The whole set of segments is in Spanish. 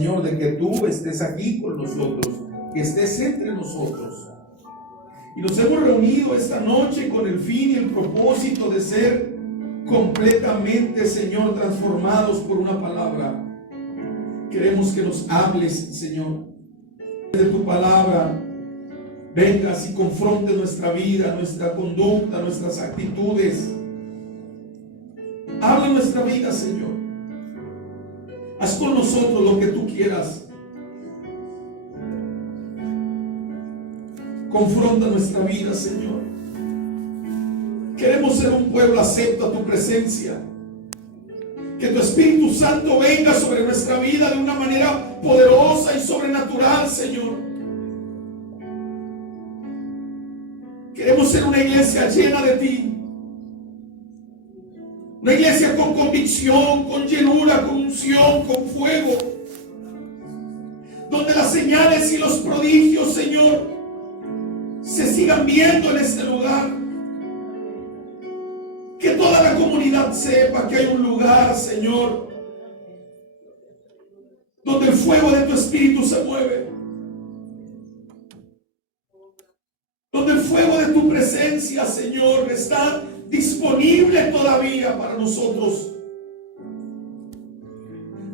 Señor, de que tú estés aquí con nosotros, que estés entre nosotros. Y nos hemos reunido esta noche con el fin y el propósito de ser completamente, Señor, transformados por una palabra. Queremos que nos hables, Señor, de tu palabra. Vengas y confronte nuestra vida, nuestra conducta, nuestras actitudes. Habla nuestra vida, Señor. Haz con nosotros lo que tú quieras. Confronta nuestra vida, Señor. Queremos ser un pueblo acepto a tu presencia. Que tu Espíritu Santo venga sobre nuestra vida de una manera poderosa y sobrenatural, Señor. Queremos ser una iglesia llena de ti. Una iglesia con convicción, con llenura, con unción, con fuego. Donde las señales y los prodigios, Señor, se sigan viendo en este lugar. Que toda la comunidad sepa que hay un lugar, Señor, donde el fuego de tu Espíritu se mueve. Donde el fuego de tu presencia, Señor, está disponible todavía para nosotros.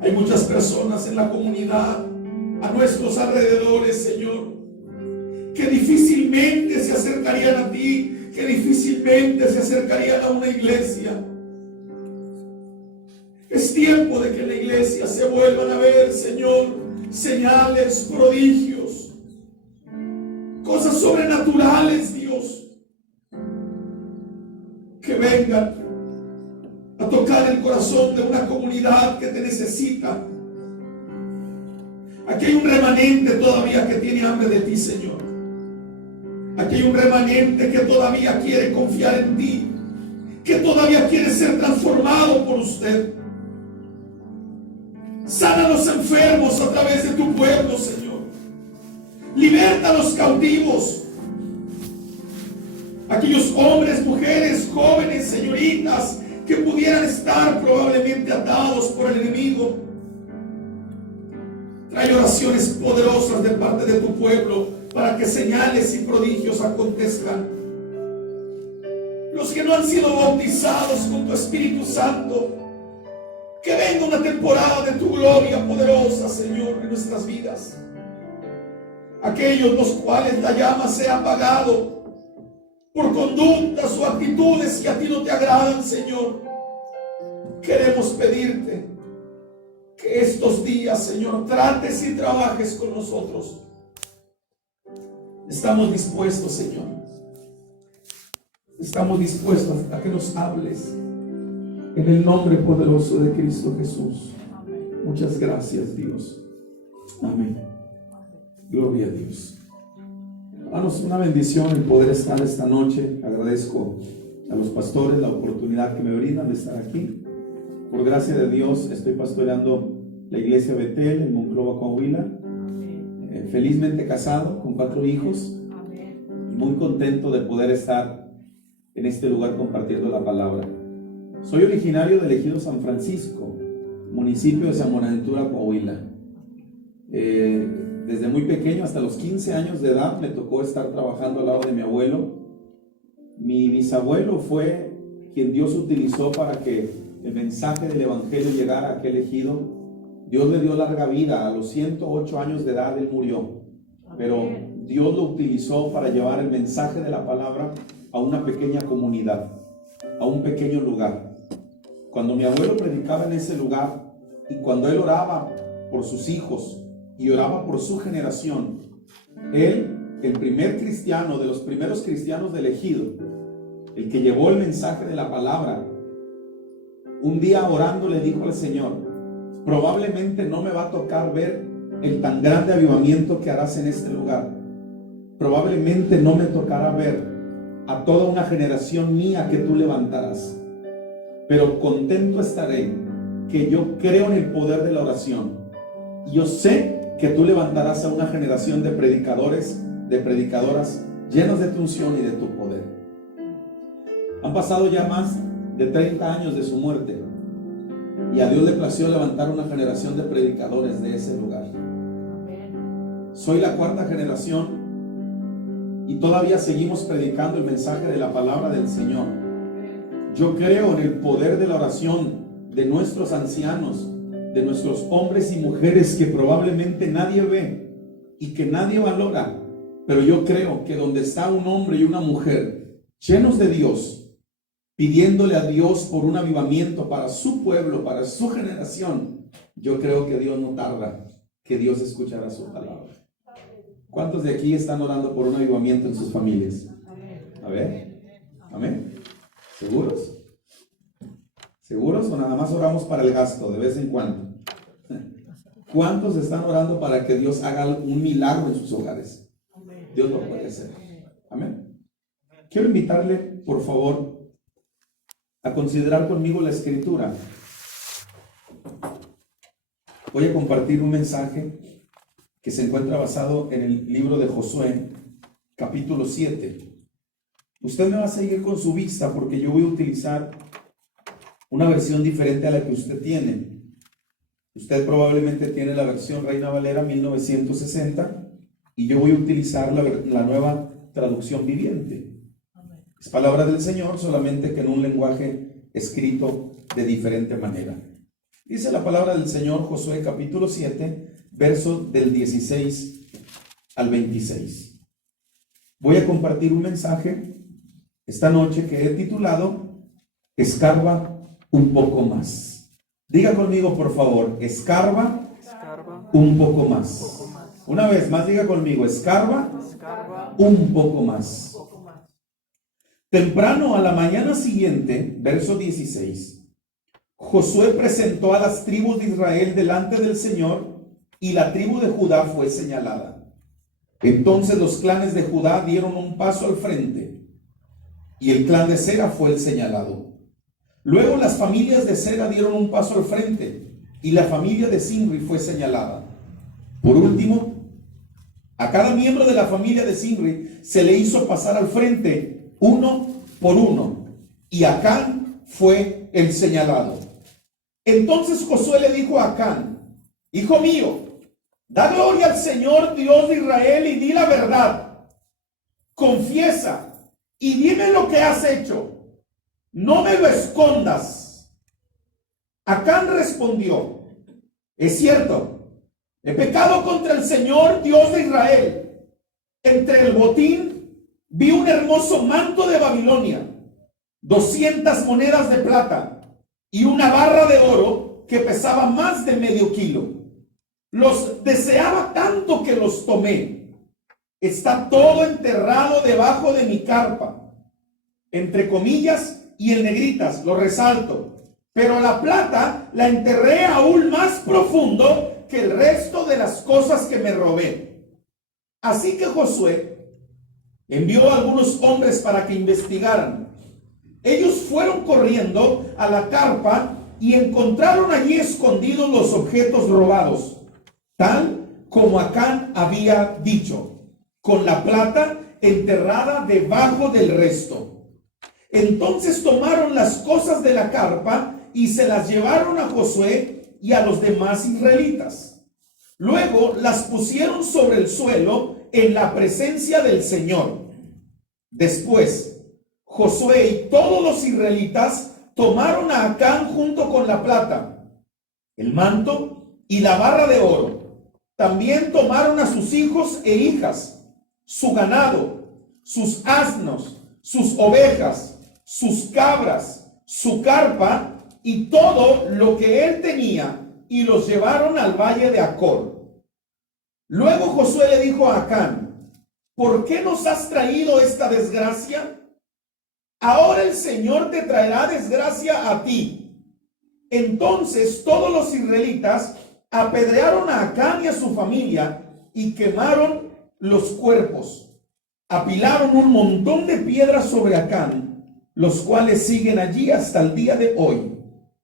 Hay muchas personas en la comunidad, a nuestros alrededores, Señor, que difícilmente se acercarían a ti, que difícilmente se acercarían a una iglesia. Es tiempo de que en la iglesia se vuelvan a ver, Señor, señales, prodigios, cosas sobrenaturales, Dios, que vengan a tocar el corazón de una comunidad que te necesita. Aquí hay un remanente todavía que tiene hambre de ti, Señor. Aquí hay un remanente que todavía quiere confiar en ti, que todavía quiere ser transformado por usted. Sana a los enfermos a través de tu pueblo, Señor. Liberta a los cautivos. Aquellos hombres, mujeres, jóvenes, señoritas que pudieran estar probablemente atados por el enemigo. Trae oraciones poderosas de parte de tu pueblo para que señales y prodigios acontezcan. Los que no han sido bautizados con tu Espíritu Santo, que venga una temporada de tu gloria poderosa, Señor, en nuestras vidas. Aquellos los cuales la llama se ha apagado por conductas o actitudes que a ti no te agradan, Señor. Queremos pedirte que estos días, Señor, trates y trabajes con nosotros. Estamos dispuestos, Señor. Estamos dispuestos a que nos hables en el nombre poderoso de Cristo Jesús. Muchas gracias, Dios. Amén. Gloria a Dios. Hermanos, una bendición el poder estar esta noche. Agradezco a los pastores la oportunidad que me brindan de estar aquí. Por gracia de Dios estoy pastoreando la iglesia Betel en Monclova, Coahuila. Felizmente casado con 4 hijos. Y muy contento de poder estar en este lugar compartiendo la palabra. Soy originario del Ejido San Francisco, municipio de San Buenaventura, Coahuila. Desde muy pequeño, hasta los 15 años de edad, me tocó estar trabajando al lado de mi abuelo. Mi bisabuelo fue quien Dios utilizó para que el mensaje del evangelio llegara a aquel ejido. Dios le dio larga vida. A los 108 años de edad él murió, pero Dios lo utilizó para llevar el mensaje de la palabra a una pequeña comunidad, a un pequeño lugar. Cuando mi abuelo predicaba en ese lugar y cuando él oraba por sus hijos y oraba por su generación, él, el primer cristiano, de los primeros cristianos del ejido, el que llevó el mensaje de la palabra, un día orando le dijo al Señor: probablemente no me va a tocar ver el tan grande avivamiento que harás en este lugar. Probablemente no me tocará ver a toda una generación mía que tú levantarás. Pero contento estaré que yo creo en el poder de la oración. Y yo sé que tú levantarás a una generación de predicadores, de predicadoras llenos de tu unción y de tu poder. Han pasado ya más de 30 años de su muerte. Y a Dios le plació levantar una generación de predicadores de ese lugar. Soy la cuarta generación y todavía seguimos predicando el mensaje de la palabra del Señor. Yo creo en el poder de la oración de nuestros ancianos, de nuestros hombres y mujeres que probablemente nadie ve y que nadie valora. Pero yo creo que donde está un hombre y una mujer llenos de Dios, pidiéndole a Dios por un avivamiento para su pueblo, para su generación, yo creo que Dios no tarda, que Dios escuchará su palabra. ¿Cuántos de aquí están orando por un avivamiento en sus familias? A ver, amén. ¿Seguros? ¿Seguros o nada más oramos para el gasto de vez en cuando? ¿Cuántos están orando para que Dios haga un milagro en sus hogares? Dios lo puede hacer. Amén. Quiero invitarle, por favor, a considerar conmigo la escritura. Voy a compartir un mensaje que se encuentra basado en el libro de Josué, capítulo 7. Usted me va a seguir con su vista porque yo voy a utilizar una versión diferente a la que usted tiene. Usted probablemente tiene la versión Reina Valera 1960 y yo voy a utilizar la nueva traducción viviente. Es palabra del Señor, solamente que en un lenguaje escrito de diferente manera. Dice la palabra del Señor, Josué capítulo 7, verso del 16 al 26. Voy a compartir un mensaje esta noche que he titulado Escarba un poco más. Diga conmigo, por favor, escarba un poco más. Una vez más, diga conmigo, escarba un poco más. Temprano a la mañana siguiente, verso 16, Josué presentó a las tribus de Israel delante del Señor y la tribu de Judá fue señalada. Entonces los clanes de Judá dieron un paso al frente y el clan de Sera fue el señalado. Luego las familias de Sera dieron un paso al frente y la familia de Zimri fue señalada. Por último, a cada miembro de la familia de Zimri se le hizo pasar al frente uno por uno, y Acán fue el señalado. Entonces Josué le dijo a Acán: hijo mío, da gloria al Señor Dios de Israel y di la verdad. Confiesa y dime lo que has hecho. No me lo escondas. Acán respondió: es cierto, he pecado contra el Señor Dios de Israel. Entre el botín vi un hermoso manto de Babilonia, 200 monedas de plata y una barra de oro que pesaba más de medio kilo. Los deseaba tanto que los tomé. Está todo enterrado debajo de mi carpa, entre comillas y en negritas, lo resalto. Pero la plata la enterré aún más profundo que el resto de las cosas que me robé. Así que Josué envió a algunos hombres para que investigaran. Ellos fueron corriendo a la carpa y encontraron allí escondidos los objetos robados, tal como Acán había dicho, con la plata enterrada debajo del resto. Entonces tomaron las cosas de la carpa y se las llevaron a Josué y a los demás israelitas. Luego las pusieron sobre el suelo en la presencia del Señor. Después, Josué y todos los israelitas tomaron a Acán junto con la plata, el manto y la barra de oro. También tomaron a sus hijos e hijas, su ganado, sus asnos, sus ovejas, sus cabras, su carpa y todo lo que él tenía, y los llevaron al valle de Acor. Luego Josué le dijo a Acán: ¿por qué nos has traído esta desgracia? Ahora el Señor te traerá desgracia a ti. Entonces todos los israelitas apedrearon a Acán y a su familia y quemaron los cuerpos. Apilaron un montón de piedras sobre Acán, los cuales siguen allí hasta el día de hoy.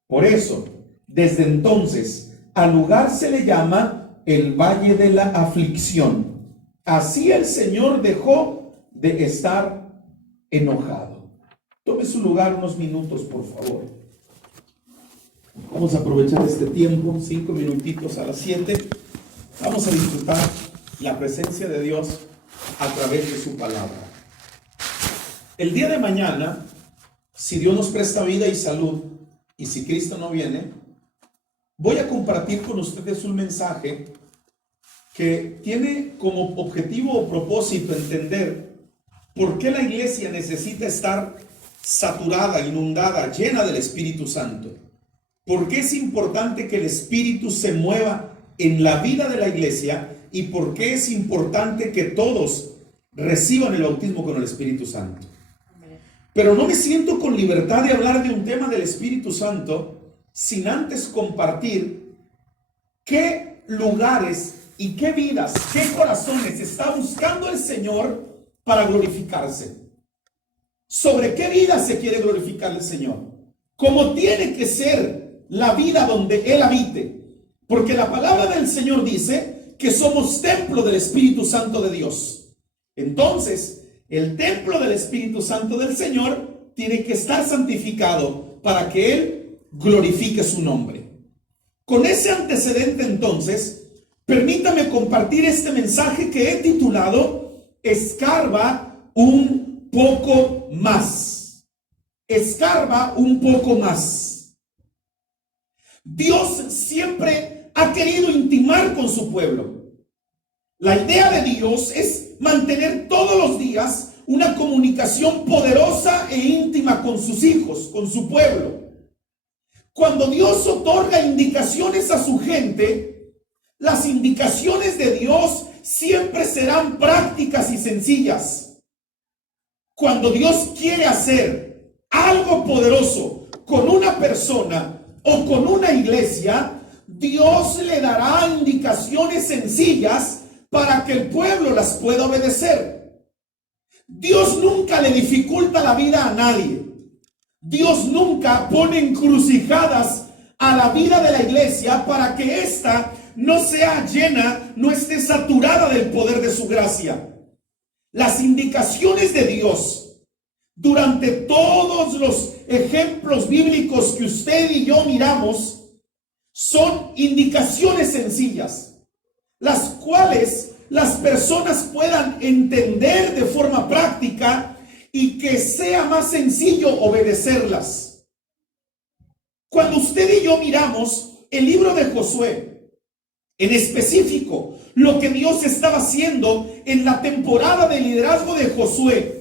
Por eso, desde entonces, al lugar se le llama el Valle de la Aflicción. Así el Señor dejó de estar enojado. Tome su lugar unos minutos, por favor. Vamos a aprovechar este tiempo, 5 minutitos a las 7. Vamos a disfrutar la presencia de Dios a través de su palabra. El día de mañana, si Dios nos presta vida y salud, y si Cristo no viene, voy a compartir con ustedes un mensaje que tiene como objetivo o propósito entender por qué la iglesia necesita estar saturada, inundada, llena del Espíritu Santo. ¿Por qué es importante que el Espíritu se mueva en la vida de la iglesia? ¿Y por qué es importante que todos reciban el bautismo con el Espíritu Santo? Pero no me siento con libertad de hablar de un tema del Espíritu Santo sin antes compartir qué lugares y qué vidas, qué corazones está buscando el Señor para glorificarse. ¿Sobre qué vida se quiere glorificar el Señor? ¿Cómo tiene que ser la vida donde Él habite? Porque la palabra del Señor dice que somos templo del Espíritu Santo de Dios. Entonces, el templo del Espíritu Santo del Señor tiene que estar santificado para que Él glorifique su nombre. Con ese antecedente, entonces, permítame compartir este mensaje que he titulado Escarba un poco más. Escarba un poco más. Dios siempre ha querido intimar con su pueblo. La idea de Dios es mantener todos los días una comunicación poderosa e íntima con sus hijos, con su pueblo. Cuando Dios otorga indicaciones a su gente, las indicaciones de Dios siempre serán prácticas y sencillas. Cuando Dios quiere hacer algo poderoso con una persona o con una iglesia, Dios le dará indicaciones sencillas para que el pueblo las pueda obedecer. Dios nunca le dificulta la vida a nadie. Dios nunca pone encrucijadas a la vida de la iglesia para que ésta no sea llena, no esté saturada del poder de su gracia. Las indicaciones de Dios durante todos los ejemplos bíblicos que usted y yo miramos son indicaciones sencillas, las cuales las personas puedan entender de forma práctica y que sea más sencillo obedecerlas. Cuando usted y yo miramos el libro de Josué, en específico, lo que Dios estaba haciendo en la temporada de liderazgo de Josué,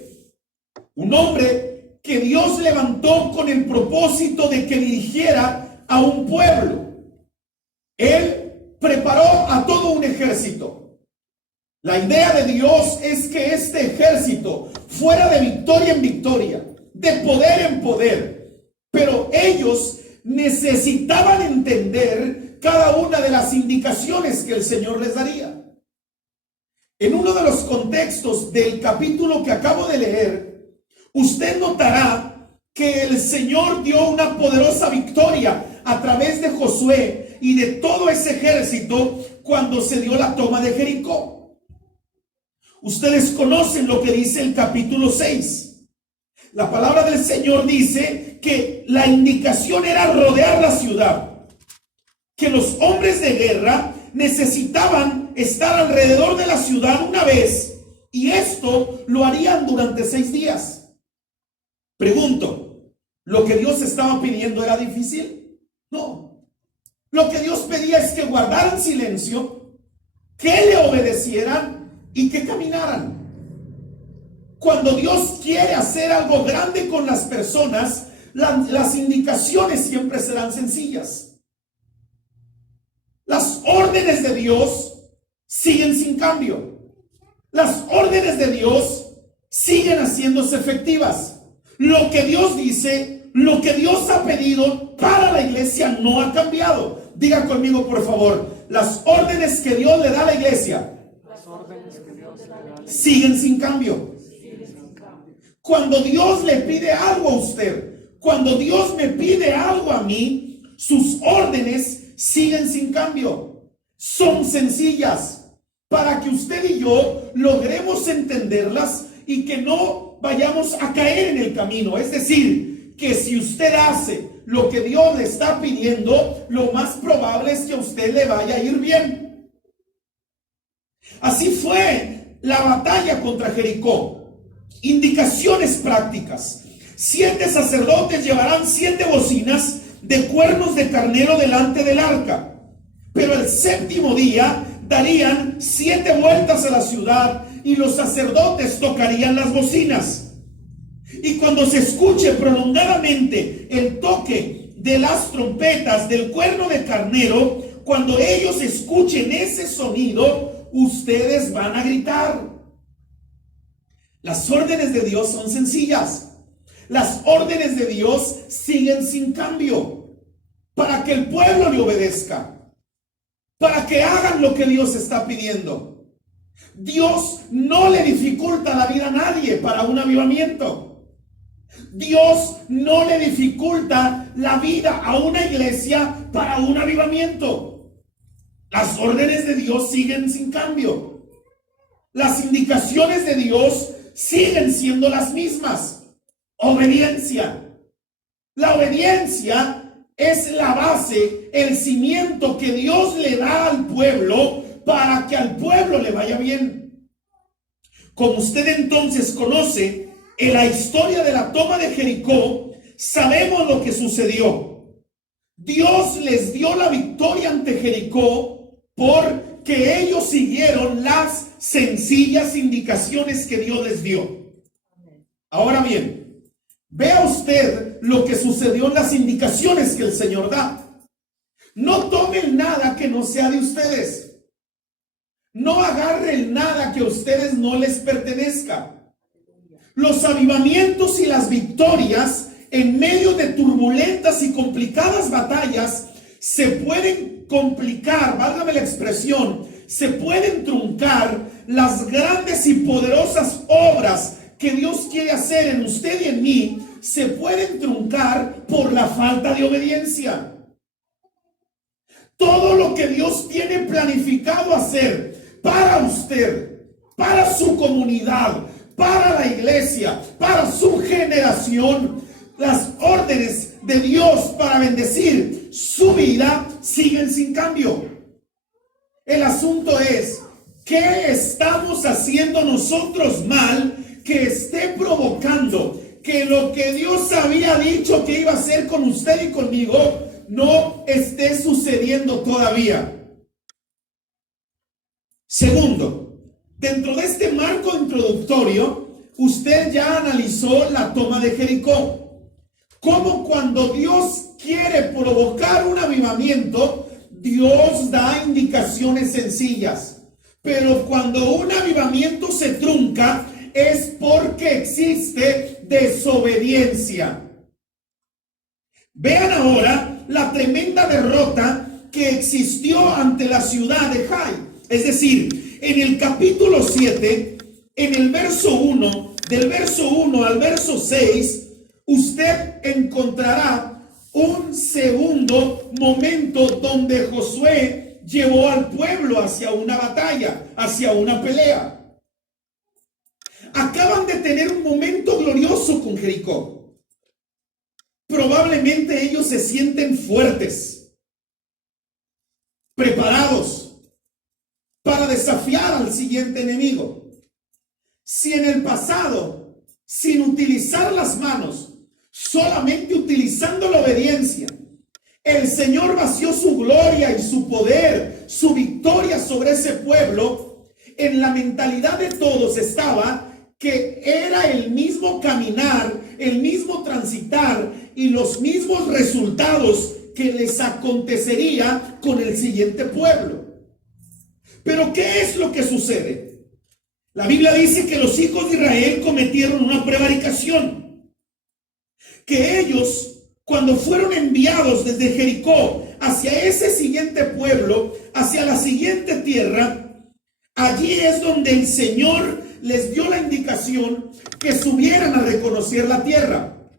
un hombre que Dios levantó con el propósito de que dirigiera a un pueblo. Él preparó a todo un ejército. La idea de Dios es que este ejército fuera de victoria en victoria, de poder en poder. Pero ellos necesitaban entender cada una de las indicaciones que el Señor les daría. En uno de los contextos del capítulo que acabo de leer, usted notará que el Señor dio una poderosa victoria a través de Josué y de todo ese ejército cuando se dio la toma de Jericó. Ustedes conocen lo que dice el capítulo 6. La palabra del Señor dice que la indicación era rodear la ciudad, que los hombres de guerra necesitaban estar alrededor de la ciudad una vez, y esto lo harían durante 6 días. Pregunto, ¿lo que Dios estaba pidiendo era difícil? No. Lo que Dios pedía es que guardaran silencio, que le obedecieran y que caminaran. Cuando Dios quiere hacer algo grande con las personas, las indicaciones siempre serán sencillas. Las órdenes de Dios siguen sin cambio. Las órdenes de Dios siguen haciéndose efectivas. Lo que Dios dice, lo que Dios ha pedido para la iglesia no ha cambiado. Diga conmigo, por favor, las órdenes que Dios le da a la iglesia siguen sin cambio. Cuando Dios le pide algo a usted, cuando Dios me pide algo a mí, sus órdenes siguen sin cambio. Son sencillas para que usted y yo logremos entenderlas y que no vayamos a caer en el camino. Es decir, que si usted hace lo que Dios le está pidiendo, lo más probable es que a usted le vaya a ir bien. Así fue la batalla contra Jericó. Indicaciones prácticas. 7 sacerdotes llevarán 7 bocinas de cuernos de carnero delante del arca. Pero el 7º día darían 7 vueltas a la ciudad y los sacerdotes tocarían las bocinas. Y cuando se escuche prolongadamente el toque de las trompetas del cuerno de carnero, cuando ellos escuchen ese sonido, ustedes van a gritar. Las órdenes de Dios son sencillas. Las órdenes de Dios siguen sin cambio, para que el pueblo le obedezca, para que hagan lo que Dios está pidiendo. Dios no le dificulta la vida a nadie para un avivamiento. Dios no le dificulta la vida a una iglesia para un avivamiento. Las órdenes de Dios siguen sin cambio. Las indicaciones de Dios siguen siendo las mismas. Obediencia. La obediencia es la base, el cimiento que Dios le da al pueblo para que al pueblo le vaya bien. Como usted entonces conoce en la historia de la toma de Jericó, sabemos lo que sucedió. Dios les dio la victoria ante Jericó porque ellos siguieron las sencillas indicaciones que Dios les dio. Ahora bien, vea usted lo que sucedió en las indicaciones que el Señor da. No tomen nada que no sea de ustedes. No agarren nada que a ustedes no les pertenezca. Los avivamientos y las victorias en medio de turbulentas y complicadas batallas se pueden complicar, válgame la expresión, se pueden truncar las grandes y poderosas obras que Dios quiere hacer en usted y en mí, se pueden truncar por la falta de obediencia. Todo lo que Dios tiene planificado hacer para usted, para su comunidad, para la iglesia, para su generación, las órdenes de Dios para bendecir su vida siguen sin cambio. El asunto es, ¿qué estamos haciendo nosotros mal que esté provocando que lo que Dios había dicho que iba a hacer con usted y conmigo no esté sucediendo todavía? Segundo, dentro de este marco introductorio, usted ya analizó la toma de Jericó. Como cuando Dios quiere provocar un avivamiento, Dios da indicaciones sencillas. Pero cuando un avivamiento se trunca, es porque existe desobediencia. Vean ahora la tremenda derrota que existió ante la ciudad de Jai. Es decir, en el capítulo 7, en el verso 1, del verso 1 al verso 6, usted encontrará un segundo momento donde Josué llevó al pueblo hacia una batalla, hacia una pelea. Acaban de tener un momento glorioso con Jericó. Probablemente ellos se sienten fuertes, preparados para desafiar al siguiente enemigo. Si en el pasado, sin utilizar las manos, solamente utilizando la obediencia, el Señor vació su gloria y su poder, su victoria sobre ese pueblo, en la mentalidad de todos estaba que era el mismo caminar, el mismo transitar y los mismos resultados que les acontecería con el siguiente pueblo. Pero ¿qué es lo que sucede? La Biblia dice que los hijos de Israel cometieron una prevaricación, que ellos, cuando fueron enviados desde Jericó hacia ese siguiente pueblo, hacia la siguiente tierra, allí es donde el Señor les dio la indicación que subieran a reconocer la tierra,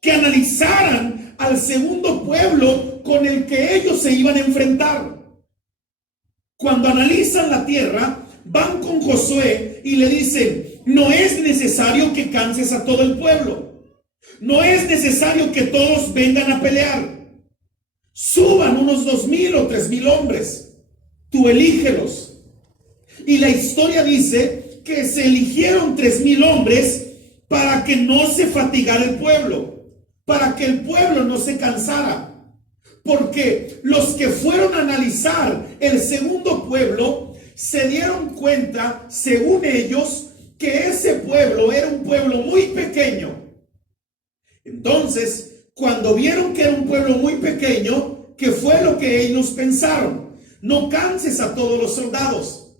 que analizaran al segundo pueblo con el que ellos se iban a enfrentar. Cuando analizan la tierra, van con Josué y le dicen: no es necesario que canses a todo el pueblo. No es necesario que todos vengan a pelear. Suban unos 2,000 o 3,000 hombres. Tú elígelos. Y la historia dice que se eligieron 3,000 hombres para que no se fatigara el pueblo, para que el pueblo no se cansara. Porque los que fueron a analizar el segundo pueblo se dieron cuenta, según ellos, que ese pueblo era un pueblo muy pequeño. Entonces, cuando vieron que era un pueblo muy pequeño, ¿qué fue lo que ellos pensaron? No canses a todos los soldados.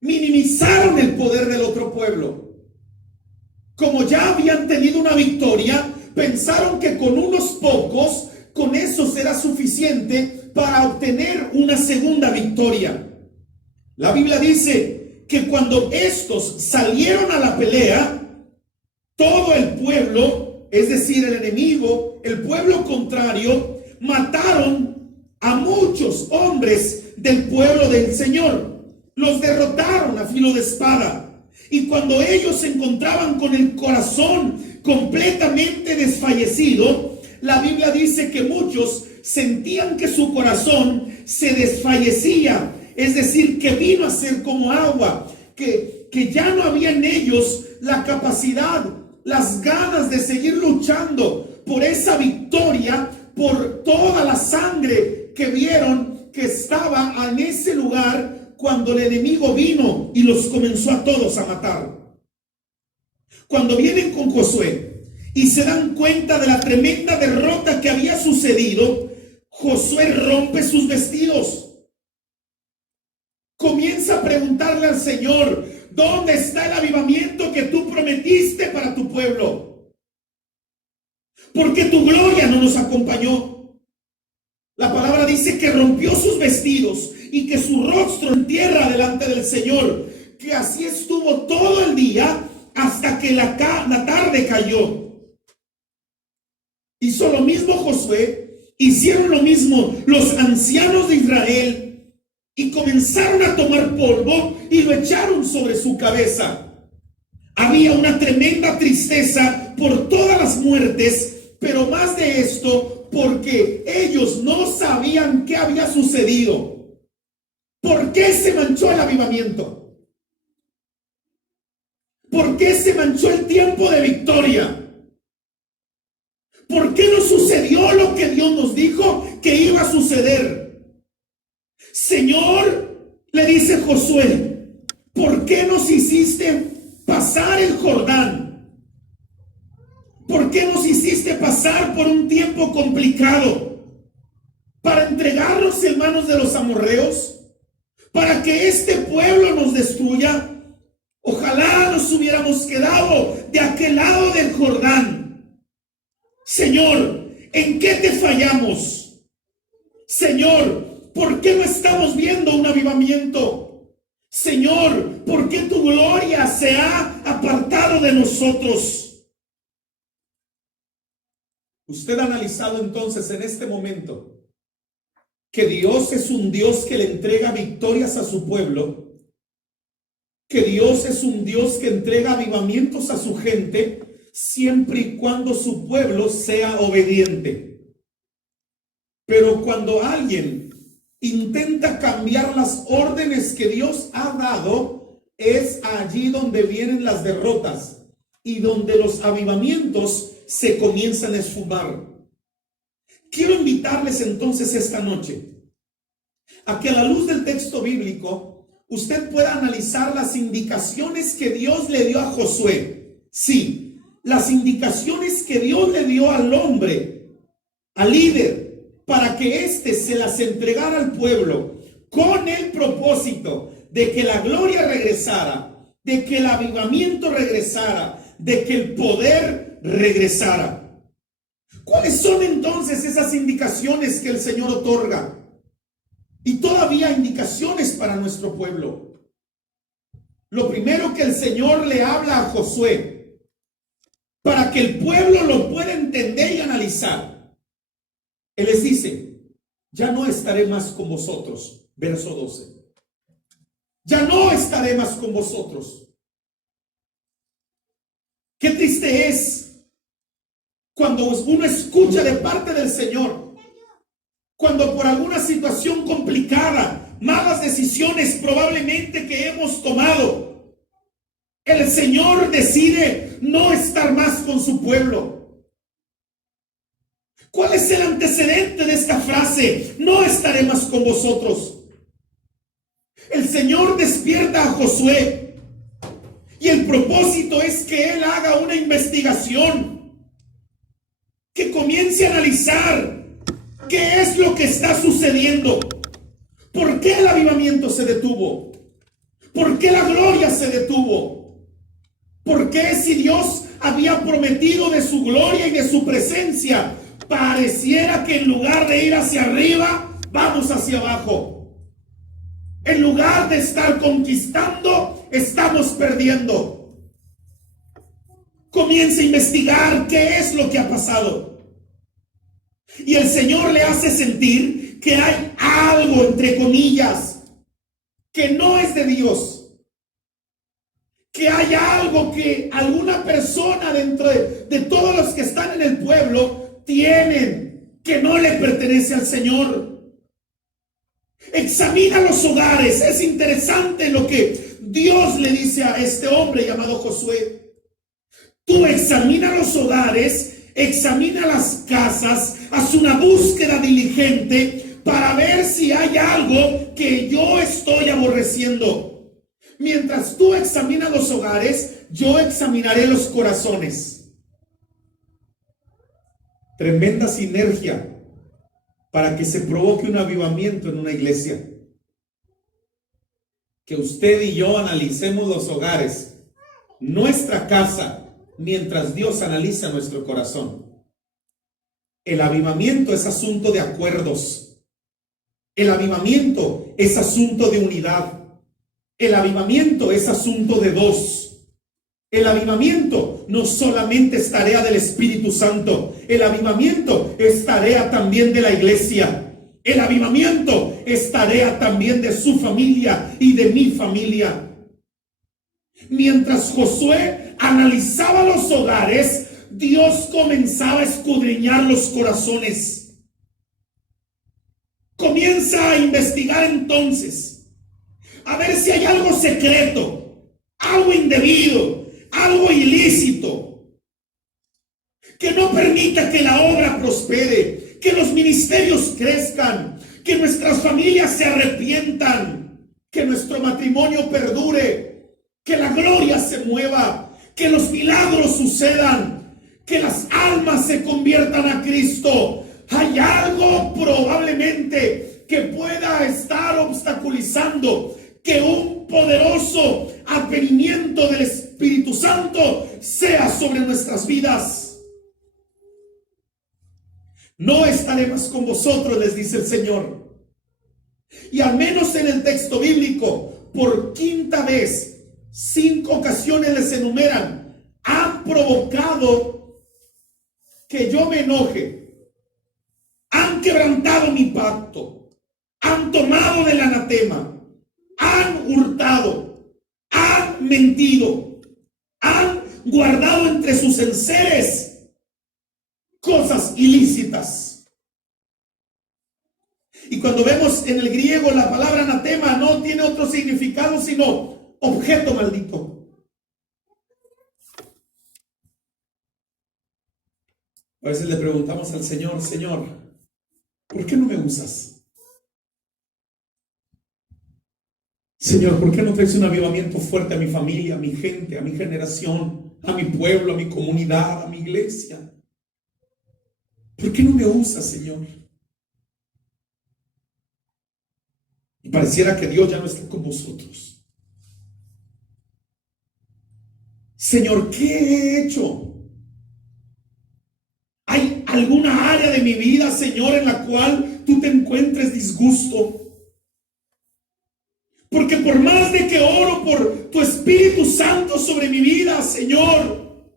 Minimizaron el poder del otro pueblo. Como ya habían tenido una victoria, pensaron que con unos pocos, con eso será suficiente para obtener una segunda victoria. La Biblia dice que cuando estos salieron a la pelea, todo el pueblo, es decir, el enemigo, el pueblo contrario, mataron a muchos hombres del pueblo del Señor. Los derrotaron a filo de espada. Y cuando ellos se encontraban con el corazón completamente desfallecido, la Biblia dice que muchos sentían que su corazón se desfallecía, es decir, que vino a ser como agua, que ya no había en ellos la capacidad, las ganas de seguir luchando por esa victoria, por toda la sangre que vieron que estaba en ese lugar cuando el enemigo vino y los comenzó a todos a matar. Cuando vienen con Josué y se dan cuenta de la tremenda derrota que había sucedido, Josué rompe sus vestidos. Comienza a preguntarle al Señor, ¿dónde está el avivamiento que tú prometiste para tu pueblo? Porque tu gloria no nos acompañó. La palabra dice que rompió sus vestidos y que su rostro en tierra delante del Señor, que así estuvo todo el día hasta que la tarde cayó. Hizo lo mismo Josué, hicieron lo mismo los ancianos de Israel y comenzaron a tomar polvo y lo echaron sobre su cabeza. Había una tremenda tristeza por todas las muertes, pero más de esto, porque ellos no sabían qué había sucedido. ¿Por qué se manchó el avivamiento? ¿Por qué se manchó el tiempo de victoria? ¿Por qué no sucedió lo que Dios nos dijo que iba a suceder? Señor, le dice Josué, ¿por qué nos hiciste pasar el Jordán? ¿Por qué nos hiciste pasar por un tiempo complicado? ¿Para entregarnos en manos de los amorreos? ¿Para que este pueblo nos destruya? Ojalá nos hubiéramos quedado de aquel lado del Jordán. Señor, ¿en qué te fallamos? Señor, ¿por qué no estamos viendo un avivamiento? Señor, ¿por qué tu gloria se ha apartado de nosotros? Usted ha analizado entonces en este momento que Dios es un Dios que le entrega victorias a su pueblo, que Dios es un Dios que entrega avivamientos a su gente, siempre y cuando su pueblo sea obediente. Pero cuando alguien intenta cambiar las órdenes que Dios ha dado, es allí donde vienen las derrotas y donde los avivamientos se comienzan a esfumar. Quiero invitarles entonces esta noche a que a la luz del texto bíblico usted pueda analizar las indicaciones que Dios le dio a Josué. Sí, las indicaciones que Dios le dio al hombre, al líder, para que éste se las entregara al pueblo con el propósito de que la gloria regresara, de que el avivamiento regresara, de que el poder regresara. ¿Cuáles son entonces esas indicaciones que el Señor otorga? Y todavía indicaciones para nuestro pueblo. Lo primero que el Señor le habla a Josué, para que el pueblo lo pueda entender y analizar. Él les dice, ya no estaré más con vosotros. Verso 12. Ya no estaré más con vosotros. Qué triste es cuando uno escucha de parte del Señor, cuando por alguna situación complicada, malas decisiones probablemente que hemos tomado, el Señor decide no estar más con su pueblo. ¿Cuál es el antecedente de esta frase? No estaré más con vosotros. El Señor despierta a Josué y el propósito es que él haga una investigación, que comience a analizar qué es lo que está sucediendo. ¿Por qué el avivamiento se detuvo? ¿Por qué la gloria se detuvo? ¿Por qué si Dios había prometido de su gloria y de su presencia, pareciera que en lugar de ir hacia arriba, vamos hacia abajo? En lugar de estar conquistando, estamos perdiendo. Comienza a investigar qué es lo que ha pasado. Y el Señor le hace sentir que hay algo, entre comillas, que no es de Dios. Que hay algo que alguna persona dentro de todos los que están en el pueblo tienen, que no le pertenece al Señor. Examina los hogares. Es interesante lo que Dios le dice a este hombre llamado Josué. Tú examina los hogares, examina las casas, haz una búsqueda diligente para ver si hay algo que yo estoy aborreciendo. Mientras tú examinas los hogares, yo examinaré los corazones. Tremenda sinergia para que se provoque un avivamiento en una iglesia. Que usted y yo analicemos los hogares, nuestra casa, mientras Dios analiza nuestro corazón. El avivamiento es asunto de acuerdos. El avivamiento es asunto de unidad. El avivamiento es asunto de dos. El avivamiento no solamente es tarea del Espíritu Santo. El avivamiento es tarea también de la iglesia. El avivamiento es tarea también de su familia y de mi familia. Mientras Josué analizaba los hogares, Dios comenzaba a escudriñar los corazones. Comienza a investigar entonces, a ver si hay algo secreto, algo indebido, algo ilícito, que no permita que la obra prospere, que los ministerios crezcan, que nuestras familias se arrepientan, que nuestro matrimonio perdure, que la gloria se mueva, que los milagros sucedan, que las almas se conviertan a Cristo. Hay algo probablemente que pueda estar obstaculizando que un poderoso advenimiento del Espíritu Santo sea sobre nuestras vidas. No estaré más con vosotros, les dice el Señor. Y al menos en el texto bíblico, por quinta vez, 5 ocasiones les enumeran, han provocado que yo me enoje, han quebrantado mi pacto, han tomado del anatema, han hurtado, han mentido, han guardado entre sus enseres cosas ilícitas. Y cuando vemos en el griego la palabra anatema, no tiene otro significado sino objeto maldito. A veces le preguntamos al Señor, Señor, ¿por qué no me usas? Señor, ¿por qué no traes un avivamiento fuerte a mi familia, a mi gente, a mi generación, a mi pueblo, a mi comunidad, a mi iglesia? ¿Por qué no me usas, Señor? Y pareciera que Dios ya no está con vosotros. Señor, ¿qué he hecho? ¿Hay alguna área de mi vida, Señor, en la cual tú te encuentres disgusto? Porque por más de que oro por tu Espíritu Santo sobre mi vida, Señor,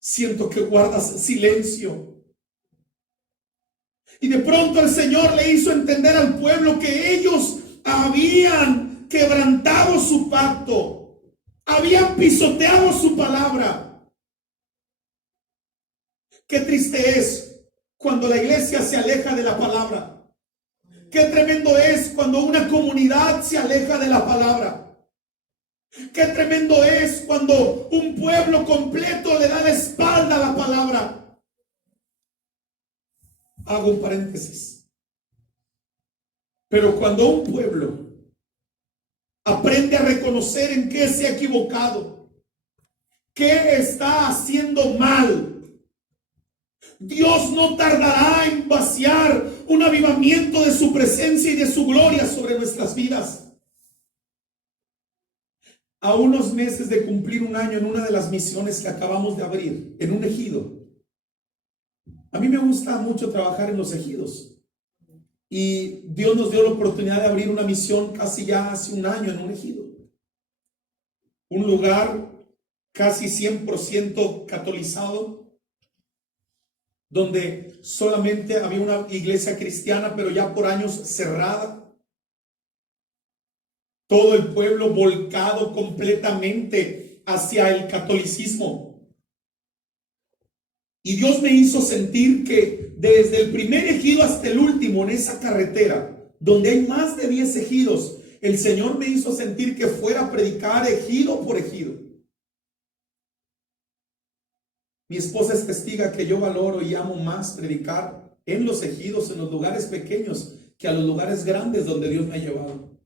siento que guardas silencio. Y de pronto el Señor le hizo entender al pueblo que ellos habían quebrantado su pacto, habían pisoteado su palabra, Qué triste es cuando la iglesia se aleja de la palabra. Qué tremendo es cuando una comunidad se aleja de la palabra. Qué tremendo es cuando un pueblo completo le da la espalda a la palabra. Hago un paréntesis. Pero cuando un pueblo aprende a reconocer en qué se ha equivocado, qué está haciendo mal, Dios no tardará en vaciar un avivamiento de su presencia y de su gloria sobre nuestras vidas. A unos meses de cumplir un año en una de las misiones que acabamos de abrir, en un ejido. A mí me gusta mucho trabajar en los ejidos. Y Dios nos dio la oportunidad de abrir una misión casi ya hace un año en un ejido. Un lugar casi 100% catolizado, donde solamente había una iglesia cristiana, pero ya por años cerrada. Todo el pueblo volcado completamente hacia el catolicismo. Y Dios me hizo sentir que desde el primer ejido hasta el último en esa carretera, donde hay más de 10 ejidos, el Señor me hizo sentir que fuera a predicar ejido por ejido. Mi esposa es testiga que yo valoro y amo más predicar en los ejidos, en los lugares pequeños, que a los lugares grandes donde Dios me ha llevado.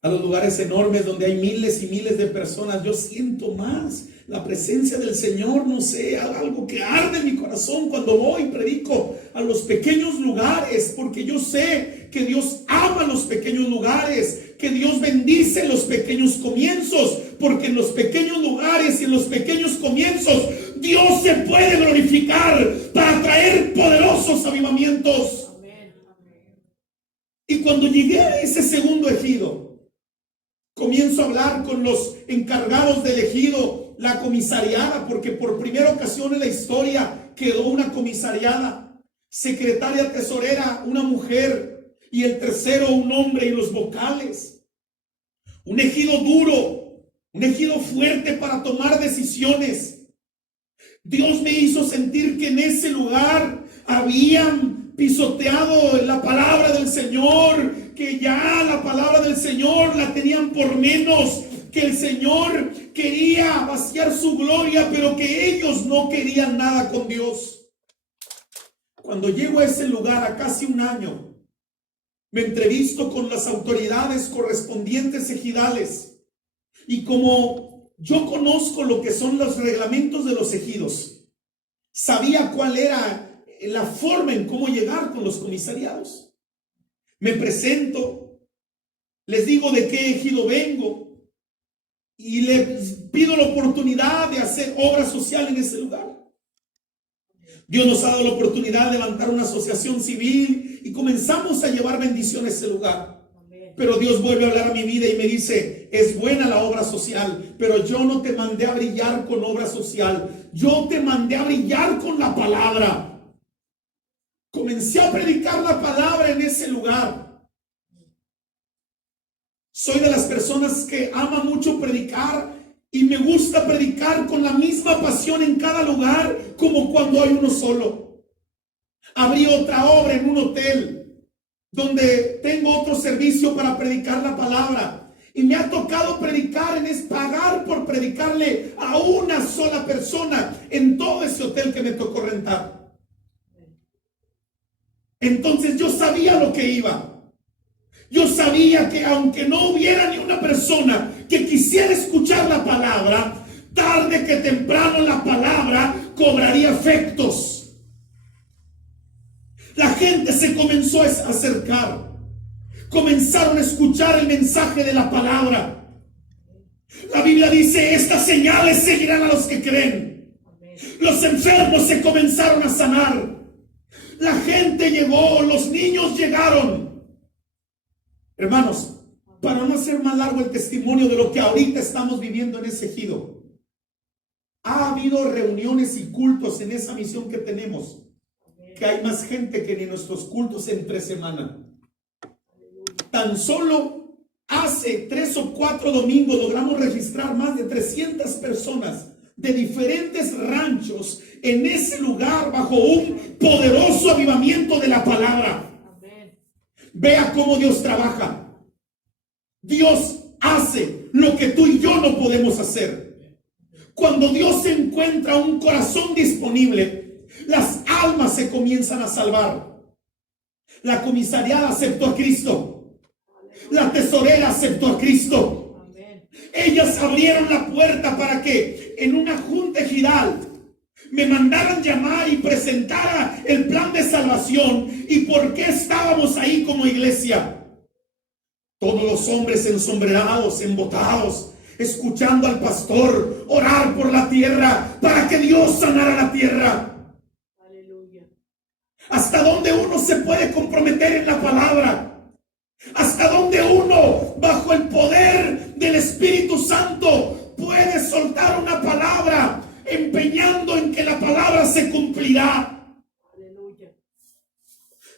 A los lugares enormes donde hay miles y miles de personas, yo siento más la presencia del Señor, no sé, algo que arde en mi corazón cuando voy y predico a los pequeños lugares, porque yo sé que Dios ama los pequeños lugares, que Dios bendice los pequeños comienzos, porque en los pequeños lugares y en los pequeños comienzos Dios se puede glorificar para traer poderosos avivamientos. Y cuando llegué a ese segundo ejido, comienzo a hablar con los encargados del ejido, la comisariada, porque por primera ocasión en la historia quedó una comisariada, secretaria tesorera, una mujer, y el tercero un hombre, y los vocales. Un ejido duro, un ejido fuerte para tomar decisiones. Dios me hizo sentir que en ese lugar habían pisoteado la palabra del Señor, que ya la palabra del Señor la tenían por menos, que el Señor quería vaciar su gloria, pero que ellos no querían nada con Dios. Cuando llego a ese lugar a casi un año, me entrevisto con las autoridades correspondientes ejidales, y como yo conozco lo que son los reglamentos de los ejidos, sabía cuál era la forma en cómo llegar con los comisariados. Me presento, les digo de qué ejido vengo y les pido la oportunidad de hacer obra social en ese lugar. Dios nos ha dado la oportunidad de levantar una asociación civil y comenzamos a llevar bendición a ese lugar. Pero Dios vuelve a hablar a mi vida y me dice, es buena la obra social, pero yo no te mandé a brillar con obra social, yo te mandé a brillar con la palabra. Comencé a predicar la palabra en ese lugar. Soy de las personas que ama mucho predicar y me gusta predicar con la misma pasión en cada lugar como cuando hay uno solo. Abrí otra obra en un hotel donde tengo otro servicio para predicar la palabra. Y me ha tocado predicar, es pagar por predicarle a una sola persona en todo ese hotel que me tocó rentar. Entonces yo sabía lo que iba. Yo sabía que aunque no hubiera ni una persona que quisiera escuchar la palabra, tarde que temprano la palabra cobraría efectos. La gente se comenzó a acercar. Comenzaron a escuchar el mensaje de la palabra. La Biblia dice, estas señales seguirán a los que creen. Los enfermos se comenzaron a sanar. La gente llegó, los niños llegaron. Hermanos, para no hacer más largo el testimonio de lo que ahorita estamos viviendo en ese ejido, ha habido reuniones y cultos en esa misión que tenemos, que hay más gente que en nuestros cultos entre semana. Tan solo hace 3 o 4 domingos logramos registrar más de 300 personas de diferentes ranchos en ese lugar bajo un poderoso avivamiento de la palabra. Vea cómo Dios trabaja. Dios hace lo que tú y yo no podemos hacer. Cuando Dios encuentra un corazón disponible, las almas se comienzan a salvar. La comisariada aceptó a Cristo. La tesorera aceptó a Cristo. Ellas abrieron la puerta para que en una junta ejidal me mandaran llamar y presentara el plan de salvación y por qué estábamos ahí como iglesia. Todos los hombres ensombrerados, embotados, escuchando al pastor orar por la tierra para que Dios sanara la tierra. Aleluya. ¿Hasta dónde uno se puede comprometer en la palabra? ¿Hasta dónde uno, bajo el poder del Espíritu Santo, puede soltar una palabra empeñando en que la palabra se cumplirá?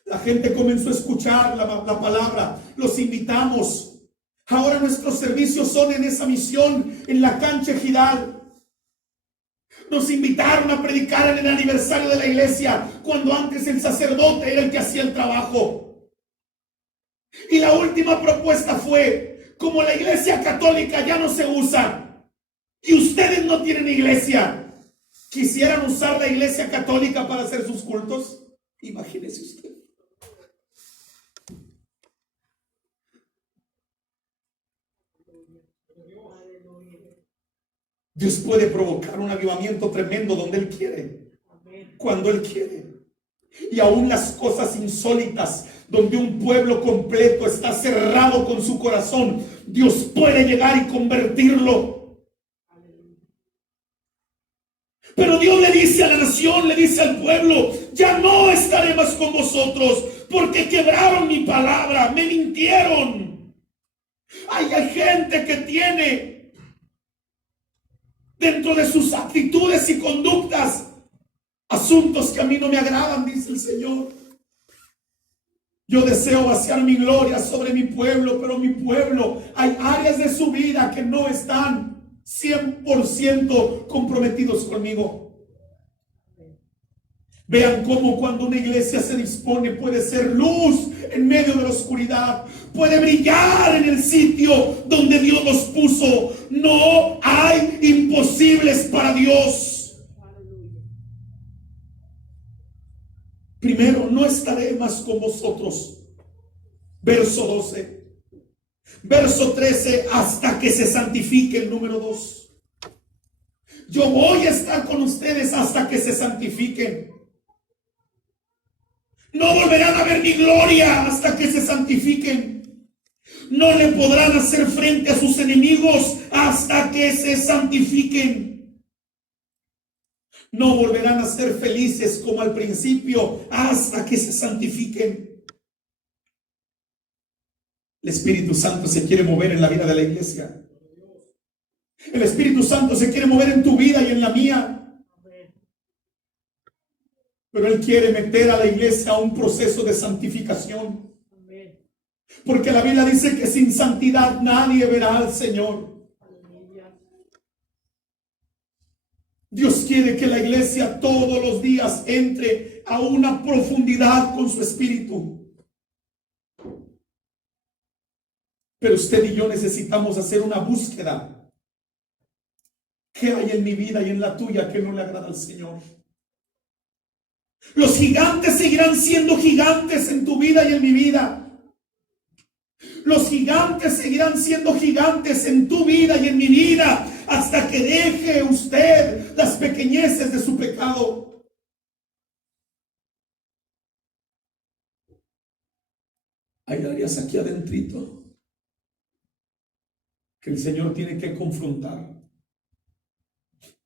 La gente comenzó a escuchar la palabra. Los invitamos. Ahora nuestros servicios son en esa misión, en la cancha ejidal. Nos invitaron a predicar en el aniversario de la iglesia, cuando antes el sacerdote era el que hacía el trabajo. Y la última propuesta fue, como la iglesia católica ya no se usa y ustedes no tienen iglesia, ¿quisieran usar la iglesia católica para hacer sus cultos? Imagínese usted. Dios puede provocar un avivamiento tremendo donde Él quiere, cuando Él quiere. Y aún las cosas insólitas, donde un pueblo completo está cerrado con su corazón, Dios puede llegar y convertirlo. Pero Dios le dice a la nación, le dice al pueblo: ya no estaré más con vosotros, porque quebraron mi palabra, me mintieron. Hay gente que tiene dentro de sus actitudes y conductas asuntos que a mí no me agradan, dice el Señor. Yo deseo vaciar mi gloria sobre mi pueblo, pero mi pueblo, hay áreas de su vida que no están 100% comprometidos conmigo. Vean cómo cuando una iglesia se dispone puede ser luz en medio de la oscuridad, puede brillar en el sitio donde Dios nos puso. No hay imposibles para Dios. Primero, no estaré más con vosotros. Verso 12. Verso 13, hasta que se santifique el número 2. Yo voy a estar con ustedes hasta que se santifiquen. No volverán a ver mi gloria hasta que se santifiquen. No le podrán hacer frente a sus enemigos hasta que se santifiquen. No volverán a ser felices como al principio hasta que se santifiquen. El Espíritu Santo se quiere mover en la vida de la iglesia. El Espíritu Santo se quiere mover en tu vida y en la mía. Pero Él quiere meter a la iglesia a un proceso de santificación. Porque la Biblia dice que sin santidad nadie verá al Señor. Dios quiere que la iglesia todos los días entre a una profundidad con su espíritu. Pero usted y yo necesitamos hacer una búsqueda. ¿Qué hay en mi vida y en la tuya que no le agrada al Señor? Los gigantes seguirán siendo gigantes en tu vida y en mi vida. Los gigantes seguirán siendo gigantes en tu vida y en mi vida hasta que deje usted las pequeñeces de su pecado. Hay áreas aquí adentrito que el Señor tiene que confrontar.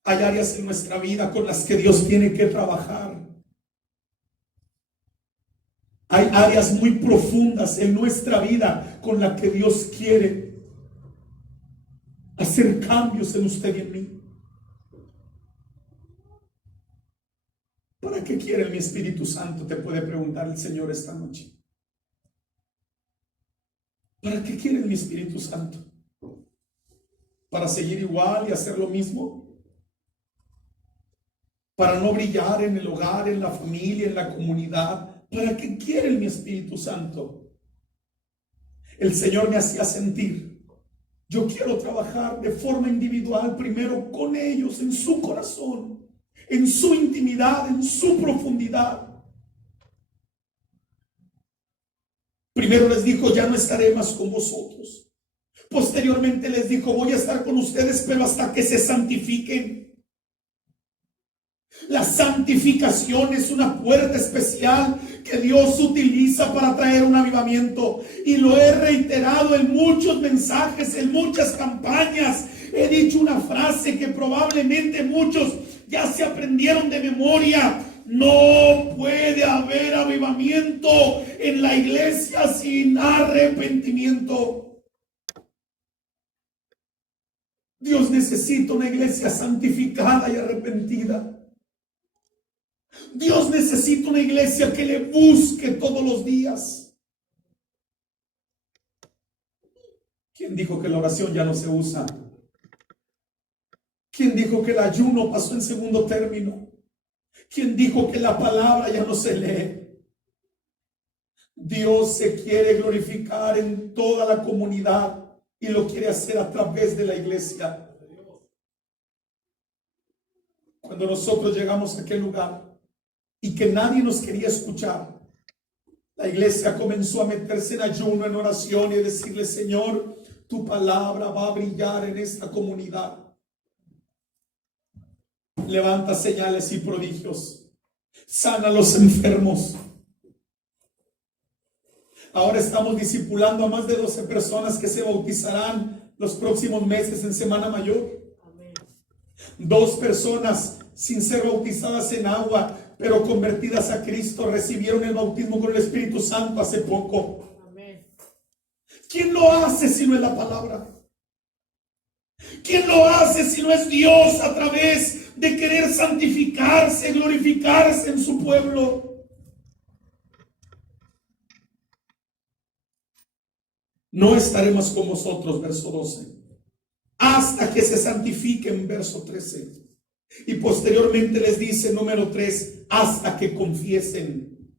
Hay áreas en nuestra vida con las que Dios tiene que trabajar. Hay áreas muy profundas en nuestra vida con las que Dios quiere hacer cambios en usted y en mí. ¿Para qué quiere mi Espíritu Santo? Te puede preguntar el Señor esta noche. ¿Para qué quiere mi Espíritu Santo? ¿Para seguir igual y hacer lo mismo? para no brillar en el hogar, en la familia, en la comunidad. ¿Para qué quiere mi Espíritu Santo? El Señor me hacía sentir, yo quiero trabajar de forma individual primero con ellos, en su corazón, en su intimidad, en su profundidad. Primero les dijo, ya no estaré más con vosotros. Posteriormente les dijo, voy a estar con ustedes, pero hasta que se santifiquen. La santificación es una puerta especial que Dios utiliza para traer un avivamiento. Y lo he reiterado en muchos mensajes, en muchas campañas. He dicho una frase que probablemente muchos ya se aprendieron de memoria. No puede haber avivamiento en la iglesia sin arrepentimiento. Dios necesita una iglesia santificada y arrepentida. Dios necesita una iglesia que le busque todos los días. ¿Quién dijo que la oración ya no se usa? ¿Quién dijo que el ayuno pasó en segundo término? ¿Quién dijo que la palabra ya no se lee? Dios se quiere glorificar en toda la comunidad y lo quiere hacer a través de la iglesia. Cuando nosotros llegamos a aquel lugar y que nadie nos quería escuchar, la iglesia comenzó a meterse en ayuno, en oración y a decirle, Señor, tu palabra va a brillar en esta comunidad. Levanta señales y prodigios. Sana a los enfermos. Ahora estamos discipulando a más de 12 personas que se bautizarán los próximos meses en Semana Mayor. 2 personas sin ser bautizadas en agua, pero convertidas a Cristo, recibieron el bautismo con el Espíritu Santo hace poco. ¿Quién lo hace si no es la palabra? ¿Quién lo hace si no es Dios a través de querer santificarse, glorificarse en su pueblo? No estaremos con vosotros, verso 12, hasta que se santifiquen, verso 13. Y posteriormente les dice, número 3, hasta que confiesen.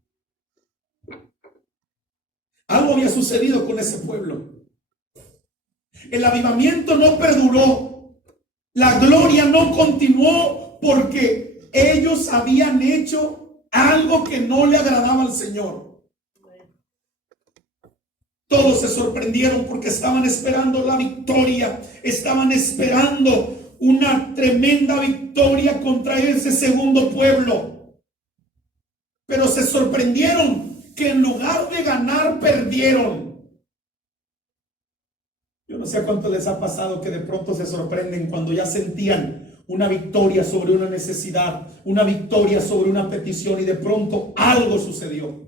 Algo había sucedido con ese pueblo. El avivamiento no perduró. La gloria no continuó porque ellos habían hecho algo que no le agradaba al Señor. Todos se sorprendieron porque estaban esperando la victoria. Estaban esperando una tremenda victoria contra ese segundo pueblo. Pero se sorprendieron que en lugar de ganar, perdieron. Yo no sé a cuánto les ha pasado que de pronto se sorprenden cuando ya sentían una victoria sobre una necesidad, una victoria sobre una petición y de pronto algo sucedió.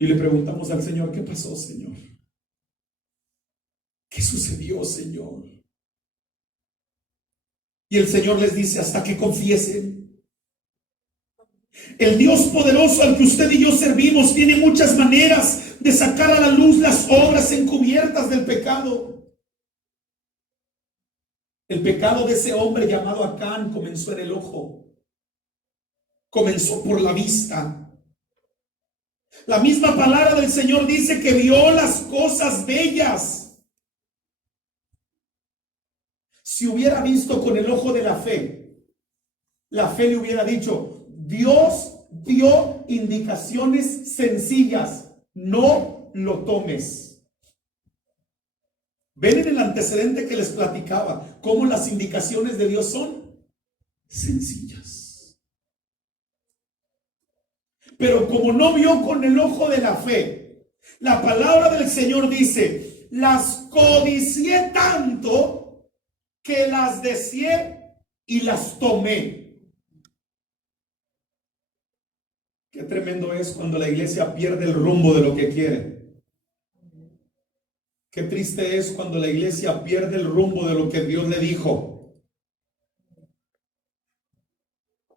Y le preguntamos al Señor, ¿qué pasó, Señor? ¿Qué sucedió, Señor? Y el Señor les dice, hasta que confiesen. El Dios poderoso al que usted y yo servimos tiene muchas maneras de sacar a la luz las obras encubiertas del pecado. El pecado de ese hombre llamado Acán comenzó en el ojo. Comenzó por la vista. La misma palabra del Señor dice que vio las cosas bellas. Si hubiera visto con el ojo de la fe le hubiera dicho, Dios dio indicaciones sencillas, no lo tomes. ¿Ven en el antecedente que les platicaba cómo las indicaciones de Dios son sencillas? Pero como no vio con el ojo de la fe, la palabra del Señor dice, las codicié tanto que las deseé y las tomé. Qué tremendo es cuando la iglesia pierde el rumbo de lo que quiere. Qué triste es cuando la iglesia pierde el rumbo de lo que Dios le dijo.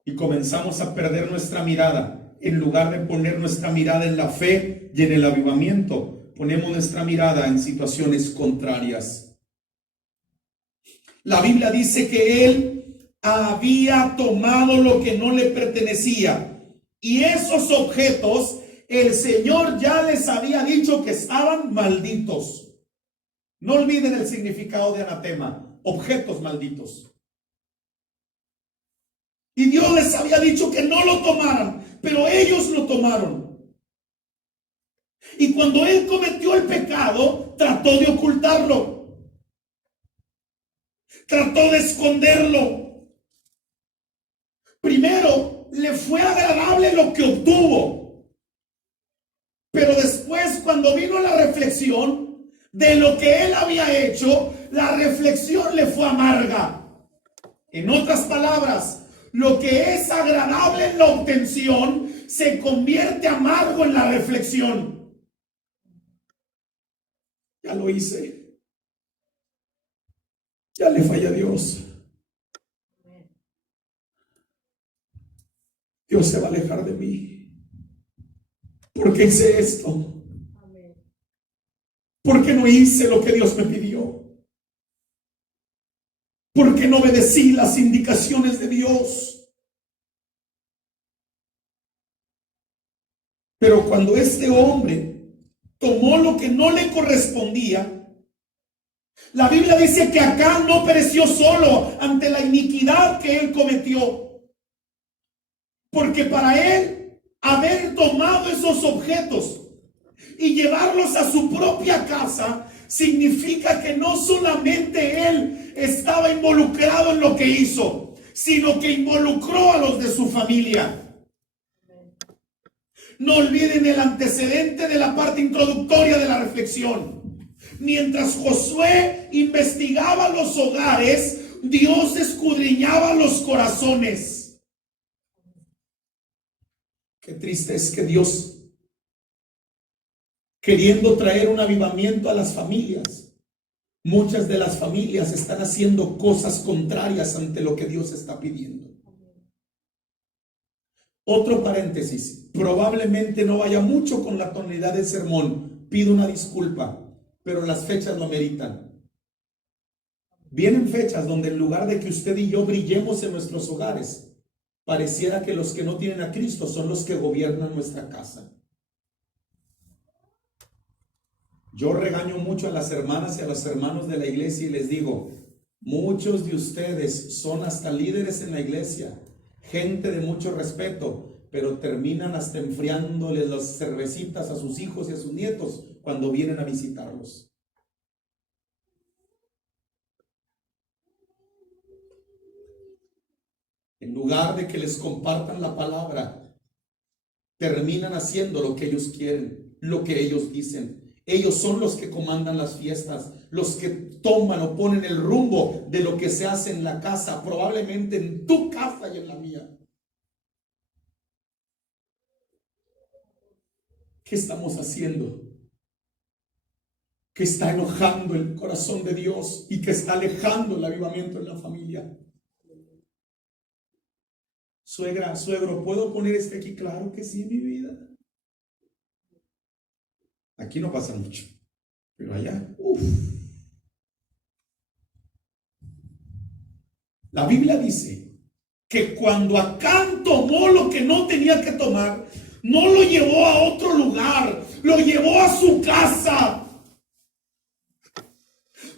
Y comenzamos a perder nuestra mirada. En lugar de poner nuestra mirada en la fe y en el avivamiento, ponemos nuestra mirada en situaciones contrarias. La Biblia dice que él había tomado lo que no le pertenecía. Y esos objetos, el Señor ya les había dicho que estaban malditos. No olviden el significado de anatema, objetos malditos. Y Dios les había dicho que no lo tomaran, pero ellos lo tomaron. Y cuando él cometió el pecado, trató de ocultarlo. Trató de esconderlo. Primero, le fue agradable lo que obtuvo. Pero después, cuando vino la reflexión de lo que él había hecho, la reflexión le fue amarga. En otras palabras, lo que es agradable en la obtención se convierte amargo en la reflexión. Ya lo hice. Ya le falla a Dios. Dios se va a alejar de mí. ¿Por qué hice esto? ¿Por qué no hice lo que Dios me pidió? ¿Por qué no obedecí las indicaciones de Dios? Pero cuando este hombre tomó lo que no le correspondía, la Biblia dice que Acán no pereció solo ante la iniquidad que él cometió. Porque para él, haber tomado esos objetos y llevarlos a su propia casa, significa que no solamente él estaba involucrado en lo que hizo, sino que involucró a los de su familia. No olviden el antecedente de la parte introductoria de la reflexión. Mientras Josué investigaba los hogares, Dios escudriñaba los corazones. Qué triste es que Dios, queriendo traer un avivamiento a las familias, muchas de las familias están haciendo cosas contrarias ante lo que Dios está pidiendo. Otro paréntesis, probablemente no vaya mucho con la tonalidad del sermón, pido una disculpa, pero las fechas lo ameritan. Vienen fechas donde en lugar de que usted y yo brillemos en nuestros hogares, pareciera que los que no tienen a Cristo son los que gobiernan nuestra casa. Yo regaño mucho a las hermanas y a los hermanos de la iglesia y les digo, muchos de ustedes son hasta líderes en la iglesia, gente de mucho respeto, pero terminan hasta enfriándoles las cervecitas a sus hijos y a sus nietos cuando vienen a visitarlos. En lugar de que les compartan la palabra, terminan haciendo lo que ellos quieren, lo que ellos dicen. Ellos son los que comandan las fiestas, los que toman o ponen el rumbo de lo que se hace en la casa, probablemente en tu casa y en la mía. ¿Qué estamos haciendo? Que está enojando el corazón de Dios y que está alejando el avivamiento en la familia. Suegra, suegro, ¿puedo poner este aquí? Claro que sí, mi vida. Aquí no pasa mucho, pero allá, La Biblia dice que cuando Acán tomó lo que no tenía que tomar, no lo llevó a otro lugar, lo llevó a su casa.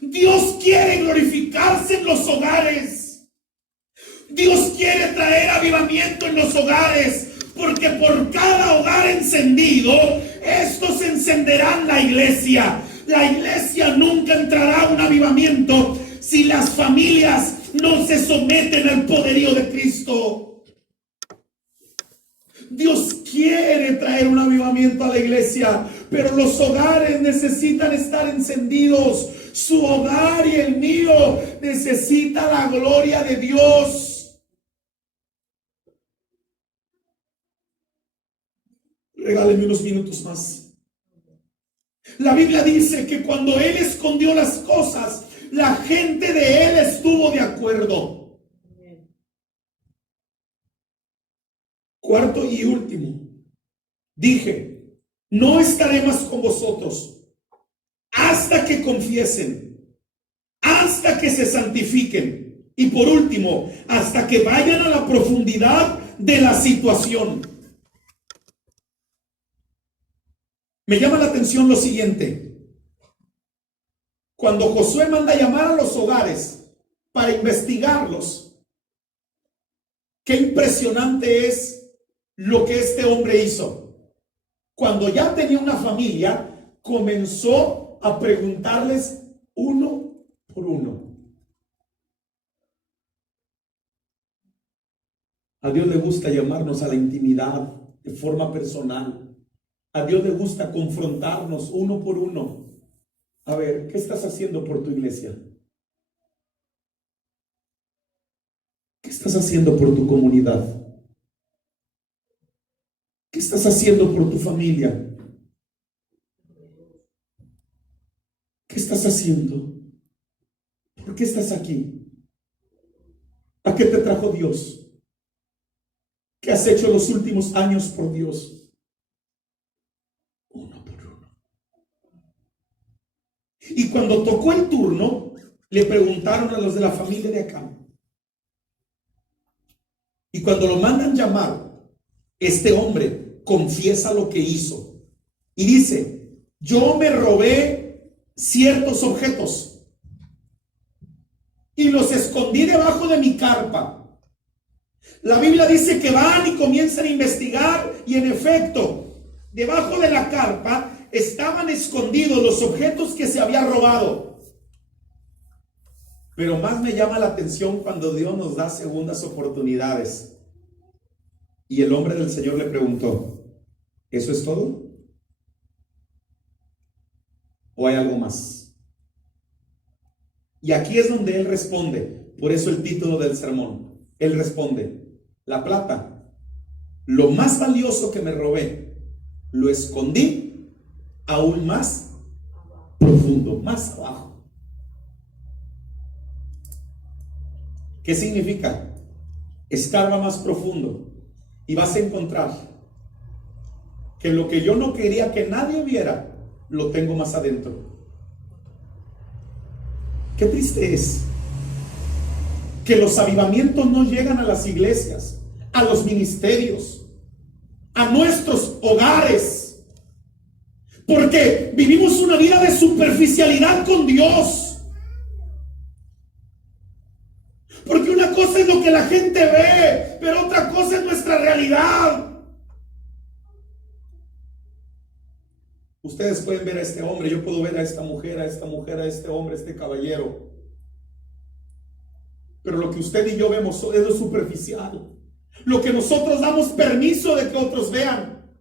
Dios quiere glorificarse en los hogares. Dios quiere traer avivamiento en los hogares, porque por cada hogar encendido, estos encenderán la iglesia. La iglesia nunca entrará a un avivamiento si las familias no se someten al poderío de Cristo. Dios quiere traer un avivamiento a la iglesia, pero los hogares necesitan estar encendidos. Su hogar y el mío necesita la gloria de Dios. Regáleme unos minutos más. La Biblia dice que cuando él escondió las cosas, la gente de él estuvo de acuerdo. Cuarto y último, dije, no estaré más con vosotros hasta que confiesen, hasta que se santifiquen. Y por último, hasta que vayan a la profundidad de la situación. Me llama la atención lo siguiente. Cuando Josué manda llamar a los hogares para investigarlos, qué impresionante es lo que este hombre hizo. Cuando ya tenía una familia, comenzó a preguntarles uno por uno. A Dios le gusta llamarnos a la intimidad de forma personal. A Dios le gusta confrontarnos uno por uno. A ver, ¿qué estás haciendo por tu iglesia? ¿Qué estás haciendo por tu comunidad? ¿Qué estás haciendo por tu familia? ¿Qué estás haciendo? ¿Por qué estás aquí? ¿A qué te trajo Dios? ¿Qué has hecho los últimos años por Dios? Uno por uno. Y cuando tocó el turno, le preguntaron a los de la familia de Acán. Y cuando lo mandan llamar, este hombre confiesa lo que hizo. Y dice, yo me robé ciertos objetos y los escondí debajo de mi carpa. La Biblia dice que van y comienzan a investigar y en efecto, debajo de la carpa estaban escondidos los objetos que se había robado. Pero más me llama la atención cuando Dios nos da segundas oportunidades. Y el hombre del Señor le preguntó, ¿eso es todo? ¿O hay algo más? Y aquí es donde él responde. Por eso el título del sermón. Él responde, la plata, lo más valioso que me robé, lo escondí aún más profundo, más abajo. ¿Qué significa? Escarba más profundo y vas a encontrar que lo que yo no quería que nadie viera, lo tengo más adentro. Qué triste es que los avivamientos no llegan a las iglesias, a los ministerios, a nuestros hogares, porque vivimos una vida de superficialidad con Dios. Porque una cosa es lo que la gente ve, pero otra cosa es nuestra realidad. Ustedes pueden ver a este hombre, yo puedo ver a esta mujer, a esta mujer, a este hombre, a este caballero. Pero lo que usted y yo vemos es lo superficial. Lo que nosotros damos permiso de que otros vean.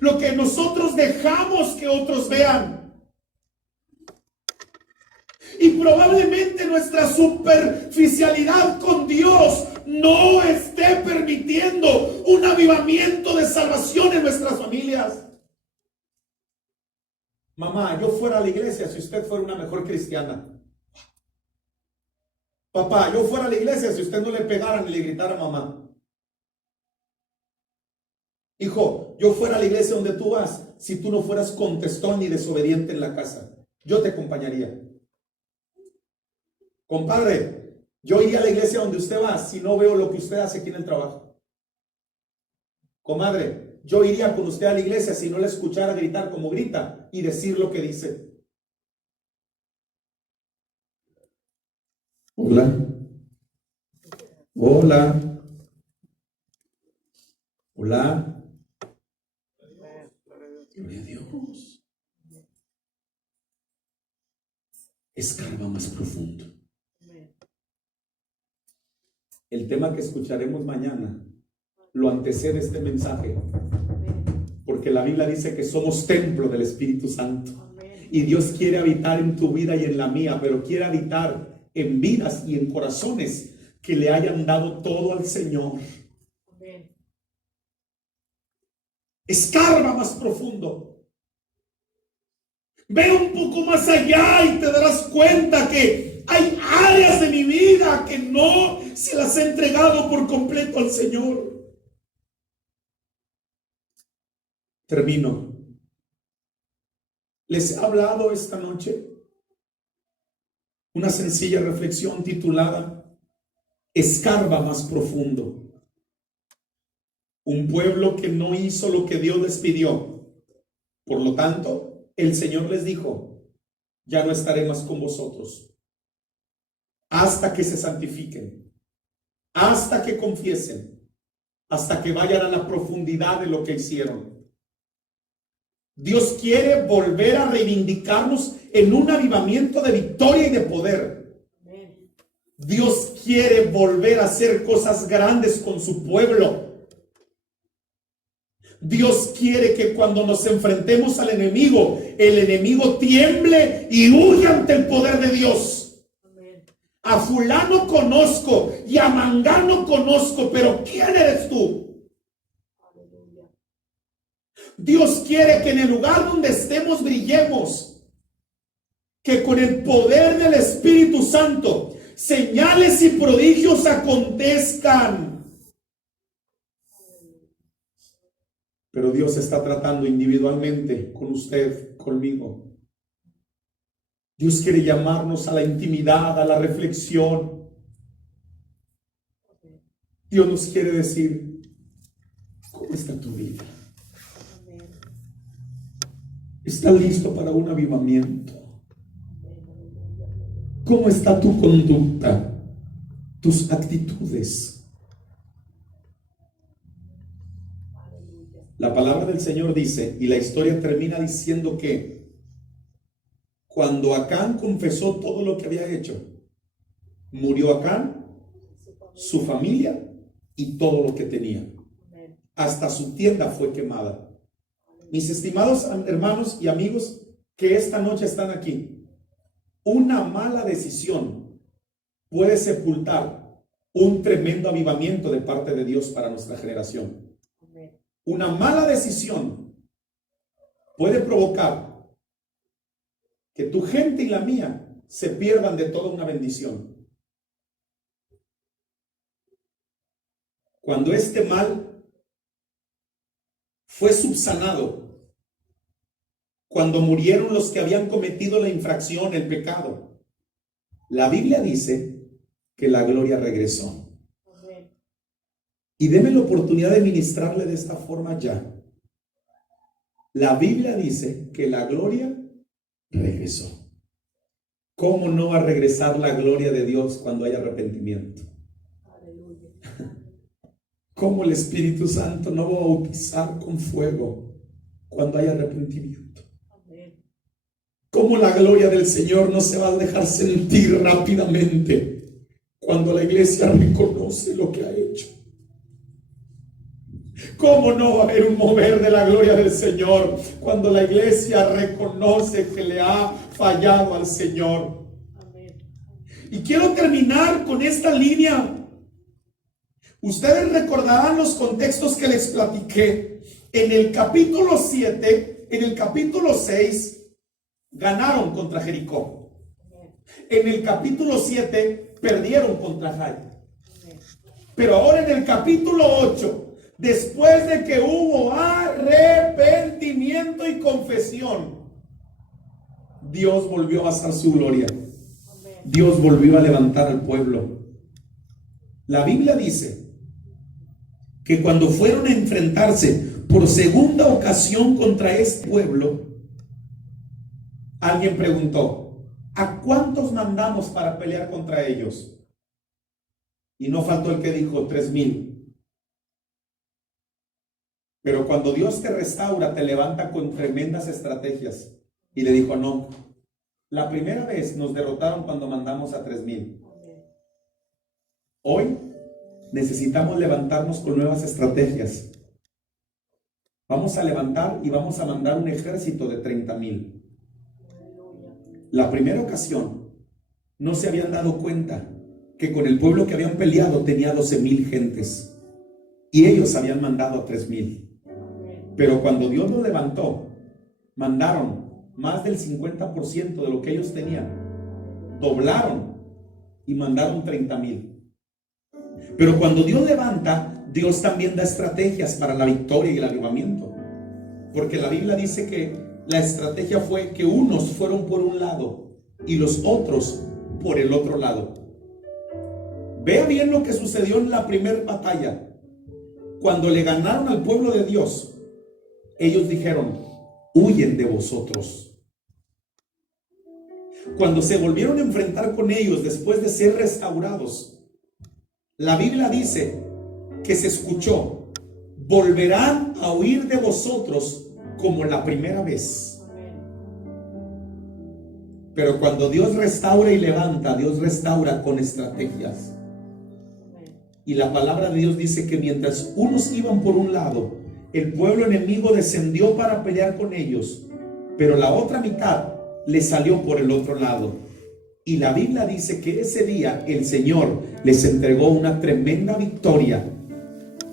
Lo que nosotros dejamos que otros vean. Y probablemente nuestra superficialidad con Dios no esté permitiendo un avivamiento de salvación en nuestras familias. Mamá, yo fuera a la iglesia si usted fuera una mejor cristiana. Papá, yo fuera a la iglesia si usted no le pegara ni le gritara a mamá. Hijo, yo fuera a la iglesia donde tú vas si tú no fueras contestón ni desobediente en la casa. Yo te acompañaría. Compadre, yo iría a la iglesia donde usted va si no veo lo que usted hace aquí en el trabajo. Comadre, yo iría con usted a la iglesia si no le escuchara gritar como grita y decir lo que dice. Hola. Hola. Hola. Gloria a Dios. Escarba más profundo. El tema que escucharemos mañana lo antecede este mensaje, porque la Biblia dice que somos templo del Espíritu Santo y Dios quiere habitar en tu vida y en la mía, pero quiere habitar en vidas y en corazones que le hayan dado todo al Señor. Escarba más profundo. Ve un poco más allá y te darás cuenta que hay áreas de mi vida que no se las he entregado por completo al Señor. Termino. ¿Les he hablado esta noche una sencilla reflexión titulada Escarba más profundo. Un pueblo que no hizo lo que Dios les pidió. Por lo tanto, el Señor les dijo, ya no estaré más con vosotros hasta que se santifiquen, hasta que confiesen, hasta que vayan a la profundidad de lo que hicieron. Dios quiere volver a reivindicarnos en un avivamiento de victoria y de poder. Dios quiere volver a hacer cosas grandes con su pueblo. Dios quiere que cuando nos enfrentemos al enemigo, el enemigo tiemble y huya ante el poder de Dios. A fulano conozco y a mangano conozco, pero ¿quién eres tú? Dios quiere que en el lugar donde estemos brillemos, que con el poder del Espíritu Santo señales y prodigios acontezcan. Pero Dios está tratando individualmente con usted, conmigo. Dios quiere llamarnos a la intimidad, a la reflexión. Dios nos quiere decir, ¿cómo está tu vida? ¿Estás listo para un avivamiento? ¿Cómo está tu conducta, tus actitudes? La palabra del Señor dice, y la historia termina diciendo que cuando Acán confesó todo lo que había hecho, murió Acán, su familia y todo lo que tenía. Hasta su tienda fue quemada. Mis estimados hermanos y amigos que esta noche están aquí, una mala decisión puede sepultar un tremendo avivamiento de parte de Dios para nuestra generación. Una mala decisión puede provocar que tu gente y la mía se pierdan de toda una bendición. Cuando este mal fue subsanado, cuando murieron los que habían cometido la infracción, el pecado, la Biblia dice que la gloria regresó. Y deme la oportunidad de ministrarle de esta forma ya. La Biblia dice que la gloria regresó. ¿Cómo no va a regresar la gloria de Dios cuando hay arrepentimiento? ¿Cómo el Espíritu Santo no va a bautizar con fuego cuando hay arrepentimiento? ¿Cómo la gloria del Señor no se va a dejar sentir rápidamente cuando la iglesia reconoce lo que ha hecho? ¿Cómo no va a haber un mover de la gloria del Señor cuando la iglesia reconoce que le ha fallado al Señor? Y quiero terminar con esta línea. Ustedes recordarán los contextos que les platiqué. En el capítulo 7, en el capítulo 6, ganaron contra Jericó. En el capítulo 7, perdieron contra Jai. Pero ahora en el capítulo 8, después de que hubo arrepentimiento y confesión, Dios volvió a basar su gloria. Dios volvió a levantar al pueblo. La Biblia dice que cuando fueron a enfrentarse por segunda ocasión contra este pueblo, alguien preguntó, ¿a cuántos mandamos para pelear contra ellos? Y no faltó el que dijo 3,000. Pero cuando Dios te restaura, te levanta con tremendas estrategias. Y le dijo, no, la primera vez nos derrotaron cuando mandamos a 3,000. Hoy necesitamos levantarnos con nuevas estrategias. Vamos a levantar y vamos a mandar un ejército de 30,000. La primera ocasión no se habían dado cuenta que con el pueblo que habían peleado tenía 12,000 gentes. Y ellos habían mandado a 3,000. Pero cuando Dios los levantó, mandaron más del 50% de lo que ellos tenían. Doblaron y mandaron 30,000. Pero cuando Dios levanta, Dios también da estrategias para la victoria y el avivamiento. Porque la Biblia dice que la estrategia fue que unos fueron por un lado y los otros por el otro lado. Vea bien lo que sucedió en la primera batalla. Cuando le ganaron al pueblo de Dios, ellos dijeron: huyen de vosotros. Cuando se volvieron a enfrentar con ellos después de ser restaurados, la Biblia dice que se escuchó: volverán a huir de vosotros como la primera vez. Pero cuando Dios restaura y levanta, Dios restaura con estrategias. Y la palabra de Dios dice que mientras unos iban por un lado, el pueblo enemigo descendió para pelear con ellos, pero la otra mitad le salió por el otro lado. Y la Biblia dice que ese día el Señor les entregó una tremenda victoria,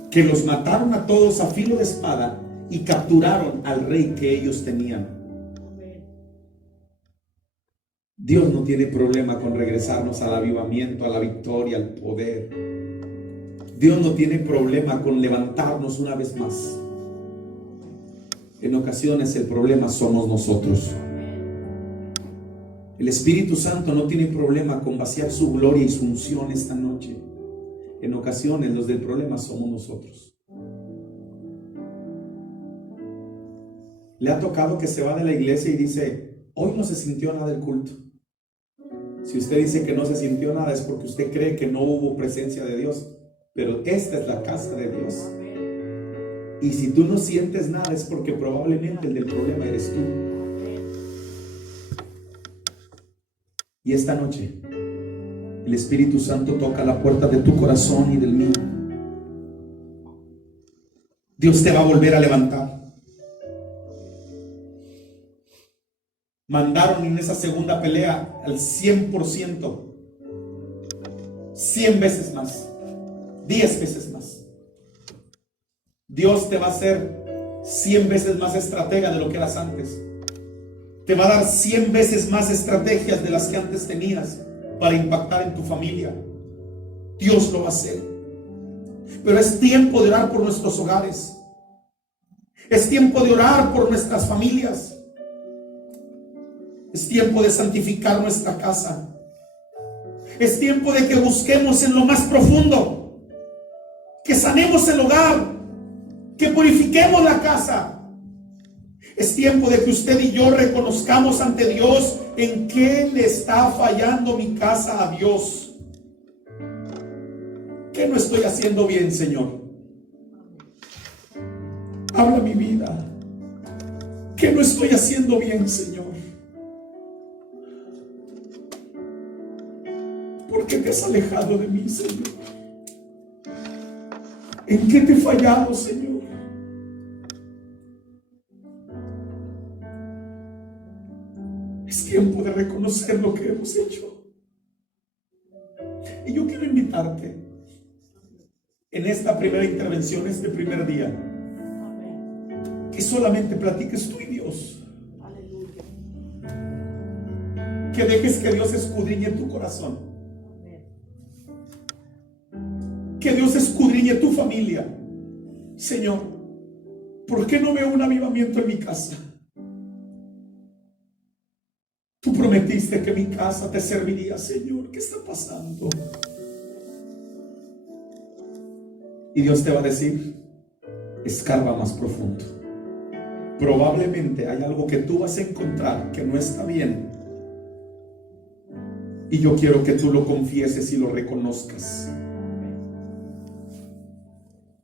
que los mataron a todos a filo de espada y capturaron al rey que ellos tenían. Dios no tiene problema con regresarnos al avivamiento, a la victoria, al poder. Dios no tiene problema con levantarnos una vez más. En ocasiones el problema somos nosotros. El Espíritu Santo no tiene problema con vaciar su gloria y su unción esta noche. En ocasiones los del problema somos nosotros. ¿Le ha tocado que se va de la iglesia y dice: hoy no se sintió nada del culto? Si usted dice que no se sintió nada, es porque usted cree que no hubo presencia de Dios. Pero esta es la casa de Dios. Y si tú no sientes nada, es porque probablemente el del problema eres tú. Y esta noche el Espíritu Santo toca la puerta de tu corazón y del mío. Dios te va a volver a levantar. Mandaron en esa segunda pelea al 100%, 100 veces más, 10 veces más. Dios te va a hacer 100 veces más estratega de lo que eras antes. Te va a dar 100 veces más estrategias de las que antes tenías para impactar en tu familia. Dios lo va a hacer. Pero es tiempo de orar por nuestros hogares. Es tiempo de orar por nuestras familias. Es tiempo de santificar nuestra casa. Es tiempo de que busquemos en lo más profundo, que sanemos el hogar, que purifiquemos la casa. Es tiempo de que usted y yo reconozcamos ante Dios en qué le está fallando mi casa a Dios. ¿Qué no estoy haciendo bien, Señor? Habla mi vida. ¿Qué no estoy haciendo bien, Señor? ¿Por qué te has alejado de mí, Señor? ¿En qué te he fallado, Señor? Es tiempo de reconocer lo que hemos hecho. Y yo quiero invitarte en esta primera intervención, este primer día, que solamente platiques tú y Dios. Que dejes que Dios escudriñe tu corazón. Que Dios escudriñe tu familia. Señor, ¿por qué no veo un avivamiento en mi casa? Tú prometiste que mi casa te serviría, Señor. ¿Qué está pasando? Y Dios te va a decir: escarba más profundo. Probablemente hay algo que tú vas a encontrar que no está bien. Y yo quiero que tú lo confieses y lo reconozcas.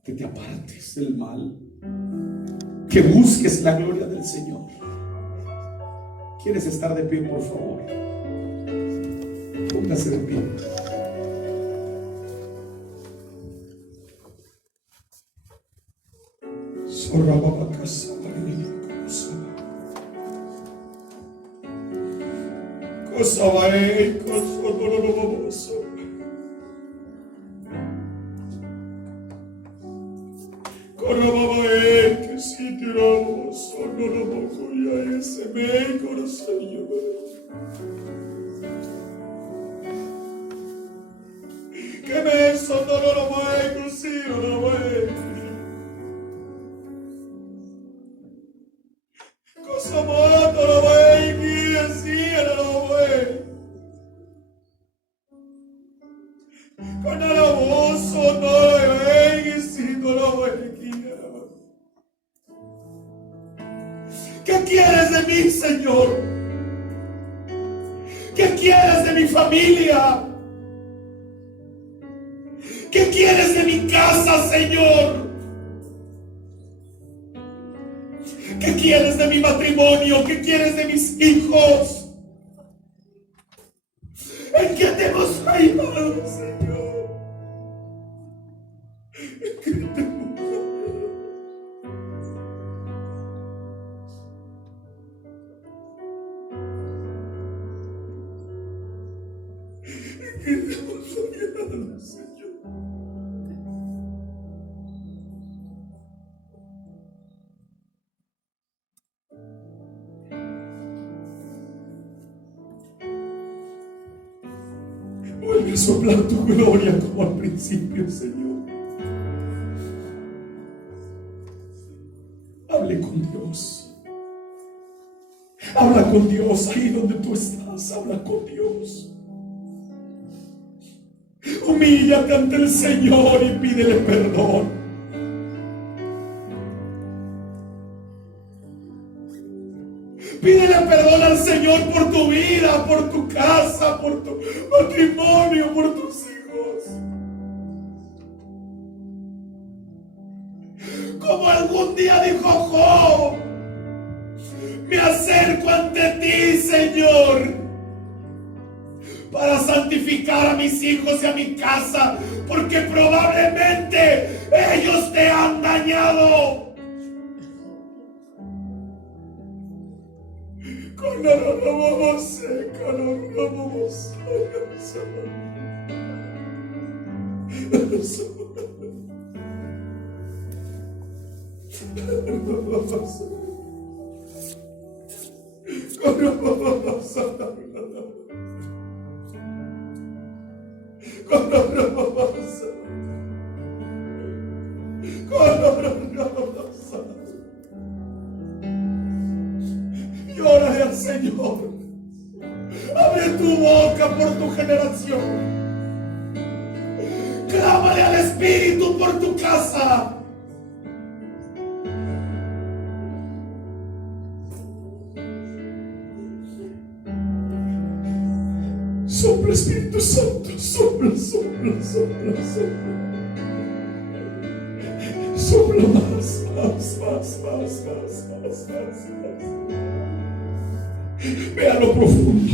Que te apartes del mal. Que busques la gloria del Señor. ¿Quieres estar de pie, por favor? Póngase de pie. Que si tiramos no lo poco ya ese me corazón yo que me son no lo voy così no lo voy cosa moto lo voy que así no lo voy Señor? ¿Qué quieres de mi familia? ¿Qué quieres de mi casa, Señor? ¿Qué quieres de mi matrimonio? ¿Qué quieres de mis hijos? ¿En qué te hemos fallado, Señor? ¿En qué te hemos fallado? ¿En qué te hemos fallado, Señor? Vuelve a soplar tu gloria como al principio, Señor. Hable con Dios. Habla con Dios ahí donde tú estás. Habla con Dios. Humíllate ante el Señor y pídele perdón. Pídele perdón al Señor por tu vida, por tu casa, por tu matrimonio, por tus hijos. Como algún día dijo Job, me acerco ante ti, Señor, para santificar a mis hijos y a mi casa, porque probablemente ellos te han dañado. Llórale al Señor. Abre tu boca por tu generación. Clámale al Espíritu por tu casa. Sopla, Espíritu Santo, sopla, sopla, sopla, sopla. Sopla más. Ve a lo profundo.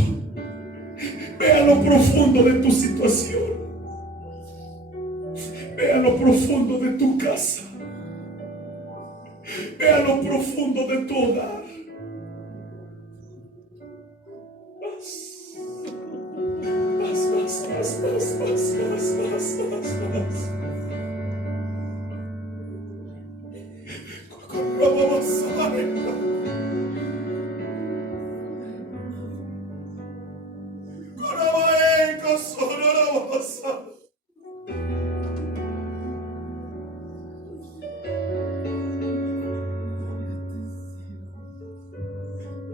Ve a lo profundo de tu situación. Ve a lo profundo de tu casa. Ve a lo profundo de tu hogar. Más.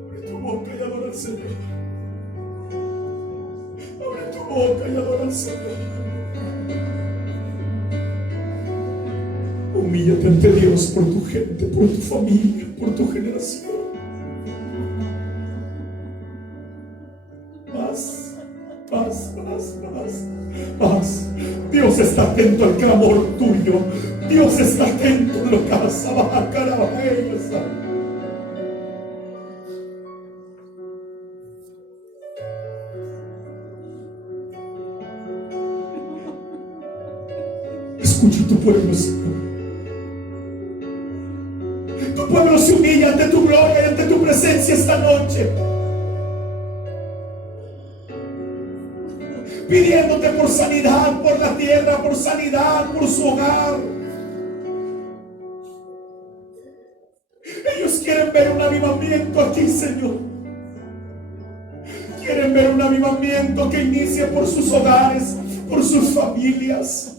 Abre tu boca y adora al Señor. Abre tu boca y adora al Señor. Humíllate ante Dios por tu gente, por tu familia, por tu generación. Más. Dios está atento al clamor tuyo. Dios está atento en lo que vas a bajar, escucha tu pueblo, Señor. Tu pueblo se humilla ante tu gloria y ante tu presencia esta noche, pidiéndote por sanidad, por la tierra, por sanidad, por su hogar. Ellos quieren ver un avivamiento aquí, Señor. Quieren ver un avivamiento que inicie por sus hogares, por sus familias.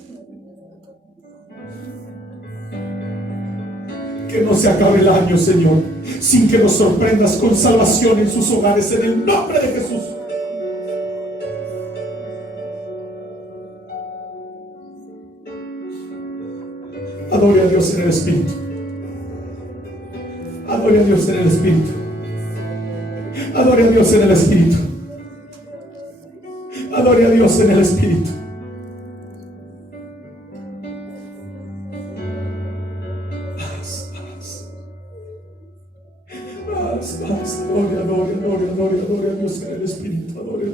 Que no se acabe el año, Señor, sin que nos sorprendas con salvación en sus hogares, en el nombre de Jesús. Adore a Dios en el Espíritu. Adore a Dios en el Espíritu. Adore a Dios en el Espíritu. Adore a Dios en el Espíritu. Más. Adore a Dios en el Espíritu. Adore.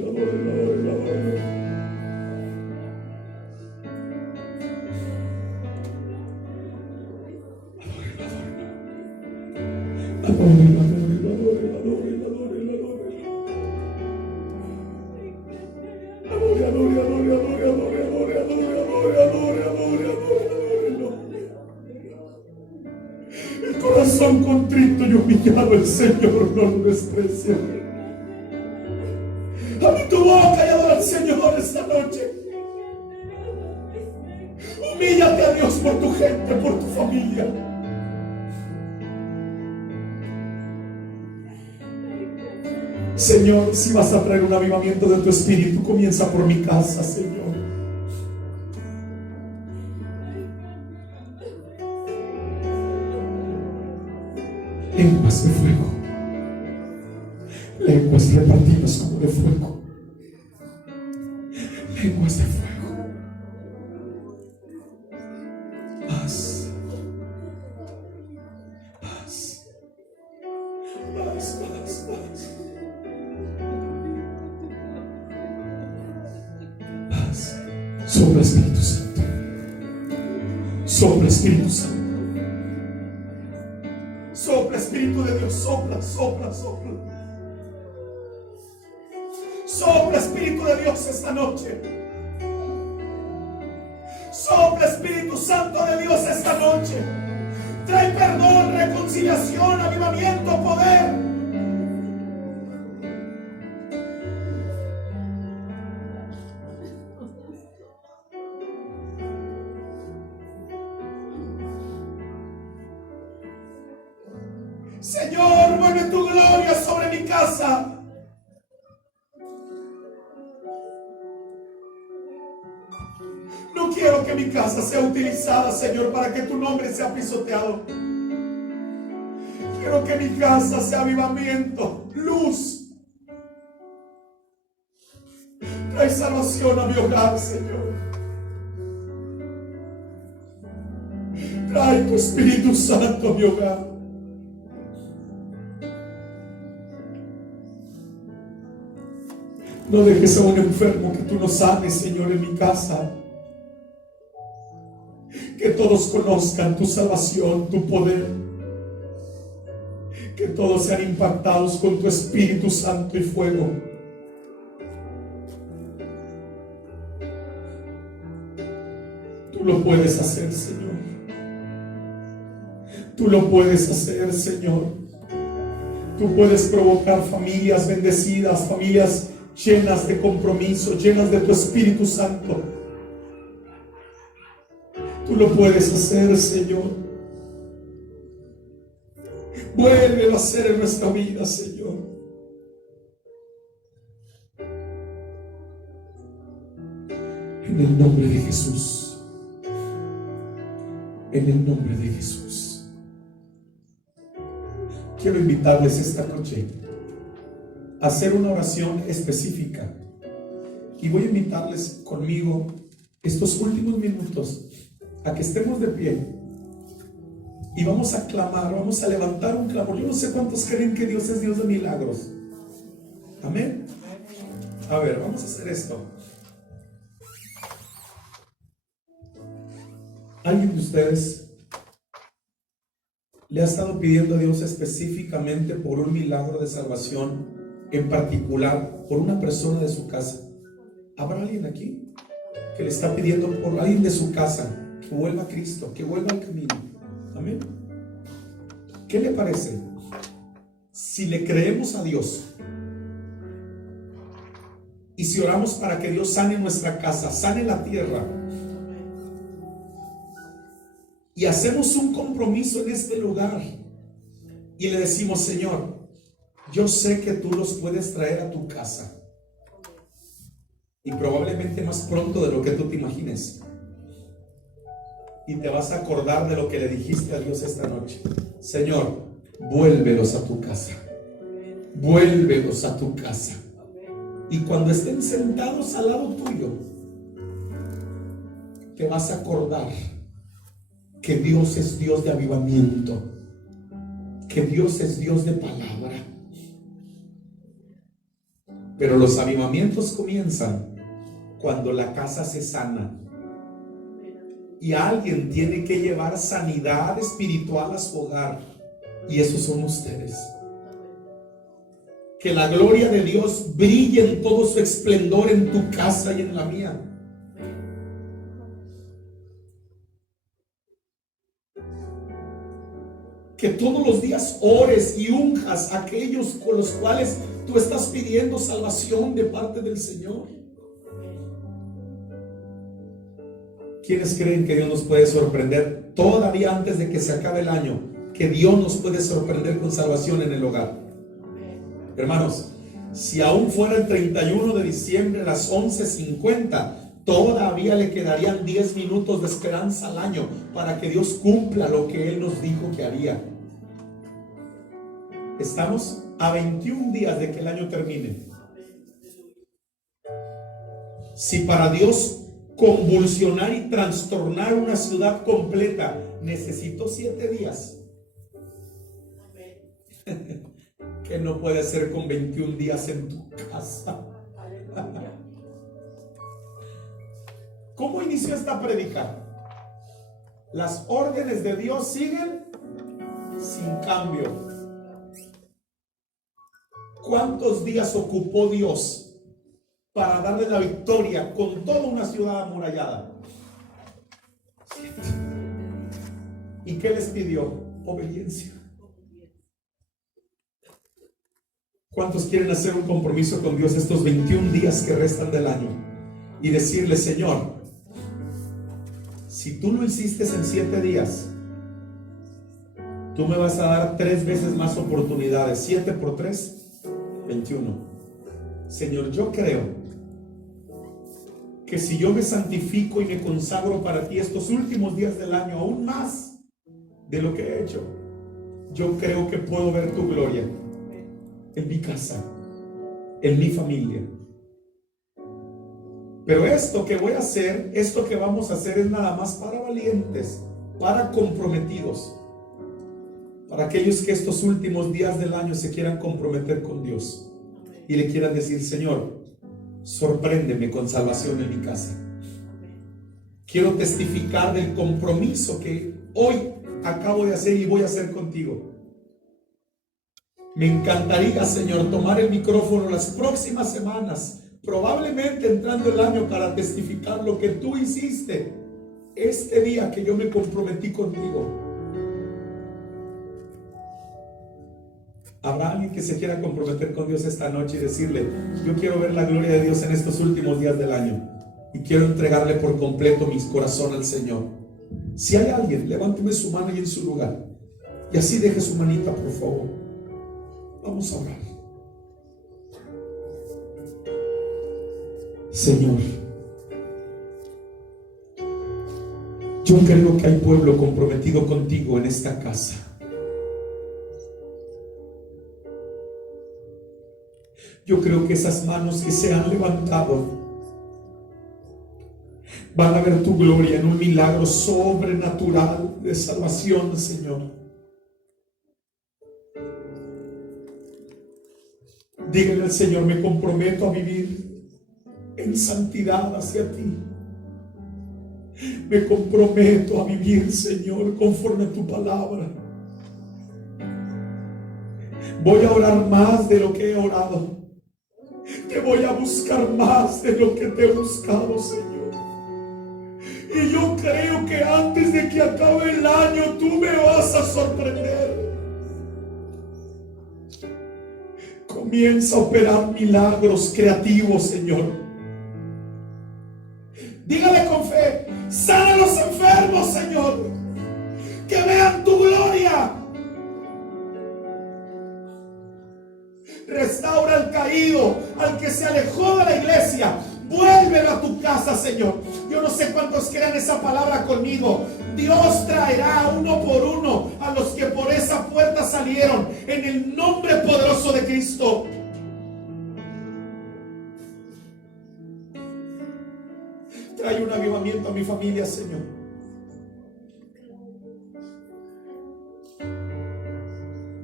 El corazón contrito y humillado el Señor no lo desprecia. Abre tu boca y adora al Señor esta noche. Humíllate a Dios por tu gente, por tu familia. Señor, si vas a traer un avivamiento de tu espíritu, comienza por mi casa, Señor. Lenguas de fuego, lenguas repartidas como de fuego, lenguas de fuego. Paz. Sopla Espíritu Santo. Sopla Espíritu Santo. Sopla Espíritu de Dios. Sopla. Sopla Espíritu de Dios esta noche. Sopla Espíritu Santo de Dios esta noche. Trae perdón, reconciliación, avivamiento, poder. Señor, mueve tu gloria sobre mi casa. No quiero que mi casa sea utilizada, Señor, para que tu nombre sea pisoteado. Quiero que mi casa sea avivamiento, luz. Trae salvación a mi hogar, Señor. Trae tu Espíritu Santo a mi hogar. No dejes a un enfermo que tú no sanes, Señor, en mi casa. Que todos conozcan tu salvación, tu poder. Que todos sean impactados con tu Espíritu Santo y fuego. Tú lo puedes hacer, Señor. Tú lo puedes hacer, Señor. Tú puedes provocar familias bendecidas, familias llenas de compromiso, llenas de tu Espíritu Santo. Tú lo puedes hacer, Señor. Vuélvelo a hacer en nuestra vida, Señor. En el nombre de Jesús. En el nombre de Jesús. Quiero invitarles esta noche a hacer una oración específica. Y voy a invitarles conmigo estos últimos minutos a que estemos de pie. Y vamos a clamar, vamos a levantar un clamor. Yo no sé cuántos creen que Dios es Dios de milagros. Amén. A ver, vamos a hacer esto. ¿Alguien de ustedes le ha estado pidiendo a Dios específicamente por un milagro de salvación, en particular por una persona de su casa? ¿Habrá alguien aquí que le está pidiendo por alguien de su casa que vuelva a Cristo, que vuelva al camino? Amén. ¿Qué le parece si le creemos a Dios y si oramos para que Dios sane nuestra casa, sane la tierra, y hacemos un compromiso en este lugar y le decimos: Señor, yo sé que tú los puedes traer a tu casa, y probablemente más pronto de lo que tú te imagines, y te vas a acordar de lo que le dijiste a Dios esta noche? Señor, vuélvelos a tu casa, vuélvelos a tu casa. Y cuando estén sentados al lado tuyo, te vas a acordar que Dios es Dios de avivamiento, que Dios es Dios de palabra. Pero los avivamientos comienzan cuando la casa se sana. Y alguien tiene que llevar sanidad espiritual a su hogar. Y esos son ustedes. Que la gloria de Dios brille en todo su esplendor en tu casa y en la mía. Que todos los días ores y unjas a aquellos con los cuales tú estás pidiendo salvación de parte del Señor. ¿Quiénes creen que Dios nos puede sorprender todavía antes de que se acabe el año? Que Dios nos puede sorprender con salvación en el hogar. Hermanos, si aún fuera el 31 de diciembre a las 11:50, todavía le quedarían 10 minutos de esperanza al año para que Dios cumpla lo que Él nos dijo que haría. Estamos a 21 días de que el año termine. Si para Dios convulsionar y trastornar una ciudad completa necesitó 7 días, que no puede hacer con 21 días en tu casa. ¿Cómo inició esta prédica? Las órdenes de Dios siguen sin cambio. ¿Cuántos días ocupó Dios para darle la victoria con toda una ciudad amurallada? 7. ¿Y qué les pidió? Obediencia. ¿Cuántos quieren hacer un compromiso con Dios estos 21 días que restan del año? Y decirle: Señor, si tú lo hiciste en 7 días, tú me vas a dar 3 veces más oportunidades. 7 por 3, 21. Señor, yo creo que si yo me santifico y me consagro para ti estos últimos días del año, aún más de lo que he hecho, yo creo que puedo ver tu gloria en mi casa, en mi familia. Pero esto que voy a hacer, esto que vamos a hacer, es nada más para valientes, para comprometidos, para aquellos que estos últimos días del año se quieran comprometer con Dios y le quieran decir: Señor, sorpréndeme con salvación en mi casa. Quiero testificar del compromiso que hoy acabo de hacer y voy a hacer contigo. Me encantaría, Señor, tomar el micrófono las próximas semanas, probablemente entrando el año, para testificar lo que tú hiciste este día que yo me comprometí contigo. ¿Habrá alguien que se quiera comprometer con Dios esta noche y decirle: yo quiero ver la gloria de Dios en estos últimos días del año y quiero entregarle por completo mi corazón al Señor? Si hay alguien, levánteme su mano y en su lugar, y así deje su manita, por favor. Vamos a orar. Señor, yo creo que hay pueblo comprometido contigo en esta casa. Yo creo que esas manos que se han levantado van a ver tu gloria en un milagro sobrenatural de salvación, Señor. Díganle al Señor: me comprometo a vivir en santidad hacia ti. Me comprometo a vivir, Señor, conforme a tu palabra. Voy a orar más de lo que he orado. Te voy a buscar más de lo que te he buscado, Señor. Y yo creo que antes de que acabe el año tú me vas a sorprender. Comienza a operar milagros creativos, Señor. Dígale con fe: sana a los enfermos, Señor. Que vean tu gloria. Restaura al caído, al que se alejó de la iglesia. Vuélvelo a tu casa, Señor. Yo no sé cuántos crean esa palabra conmigo. Dios traerá uno por uno a los que por esa puerta salieron, en el nombre poderoso de Cristo. Trae un avivamiento a mi familia, Señor.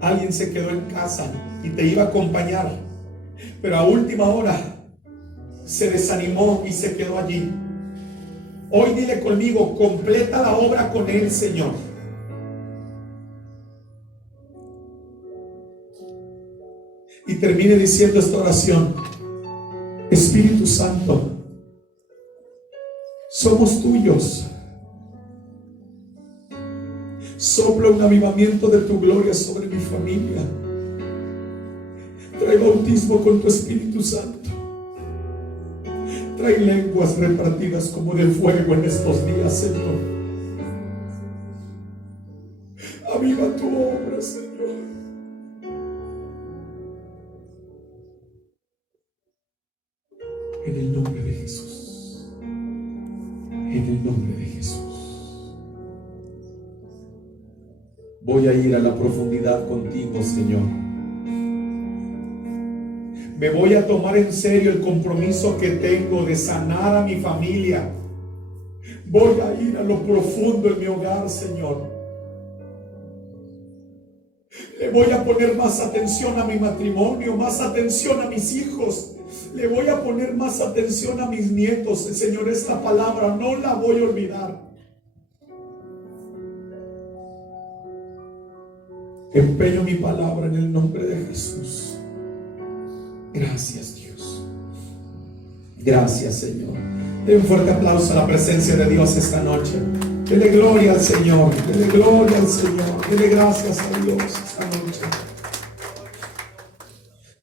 Alguien se quedó en casa y te iba a acompañar, pero a última hora se desanimó y se quedó allí. Hoy dile conmigo: completa la obra con Él, Señor. Y termine diciendo esta oración: Espíritu Santo, somos tuyos. Sopla un avivamiento de tu gloria sobre mi familia. Trae bautismo con tu Espíritu Santo. Trae lenguas repartidas como de fuego en estos días, Señor. Aviva tu obra, Señor. En el nombre de Jesús. En el nombre de Jesús. Voy a ir a la profundidad contigo, Señor. Me voy a tomar en serio el compromiso que tengo de sanar a mi familia. Voy a ir a lo profundo en mi hogar, Señor. Le voy a poner más atención a mi matrimonio, más atención a mis hijos. Le voy a poner más atención a mis nietos. Señor, esta palabra no la voy a olvidar. Empeño mi palabra en el nombre de Jesús. Gracias, Dios. Gracias, Señor. Den un fuerte aplauso a la presencia de Dios esta noche. Dele gloria al Señor. Dele gloria al Señor. Dele gracias a Dios esta noche.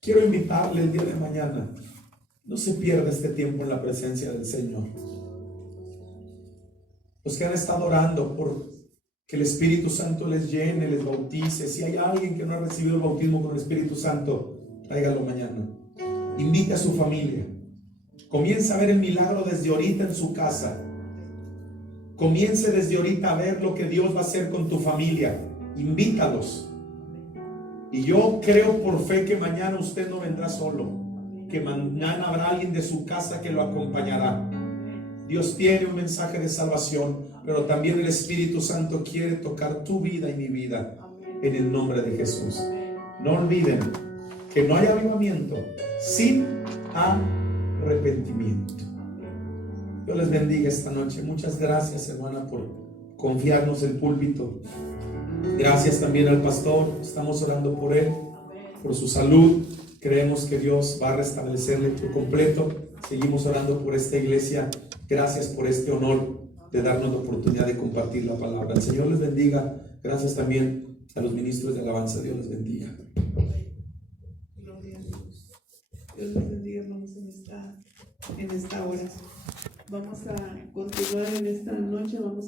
Quiero invitarle el día de mañana. No se pierda este tiempo en la presencia del Señor. Los que han estado orando por que el Espíritu Santo les llene, les bautice. Si hay alguien que no ha recibido el bautismo con el Espíritu Santo, tráigalo mañana. Invite a su familia. Comienza a ver el milagro desde ahorita en su casa. Comience desde ahorita a ver lo que Dios va a hacer con tu familia. Invítalos. Y yo creo por fe que mañana usted no vendrá solo, que mañana habrá alguien de su casa que lo acompañará. Dios tiene un mensaje de salvación, pero también el Espíritu Santo quiere tocar tu vida y mi vida en el nombre de Jesús. No olviden que no hay avivamiento sin arrepentimiento. Dios les bendiga esta noche. Muchas gracias, hermana, por confiarnos el púlpito. Gracias también al pastor. Estamos orando por él, por su salud. Creemos que Dios va a restablecerle por completo. Seguimos orando por esta iglesia. Gracias por este honor de darnos la oportunidad de compartir la palabra. El Señor les bendiga. Gracias también a los ministros de alabanza. Dios les bendiga. Gloria a Dios. Dios les bendiga, hermanos, en esta hora. Vamos a continuar en esta noche. Vamos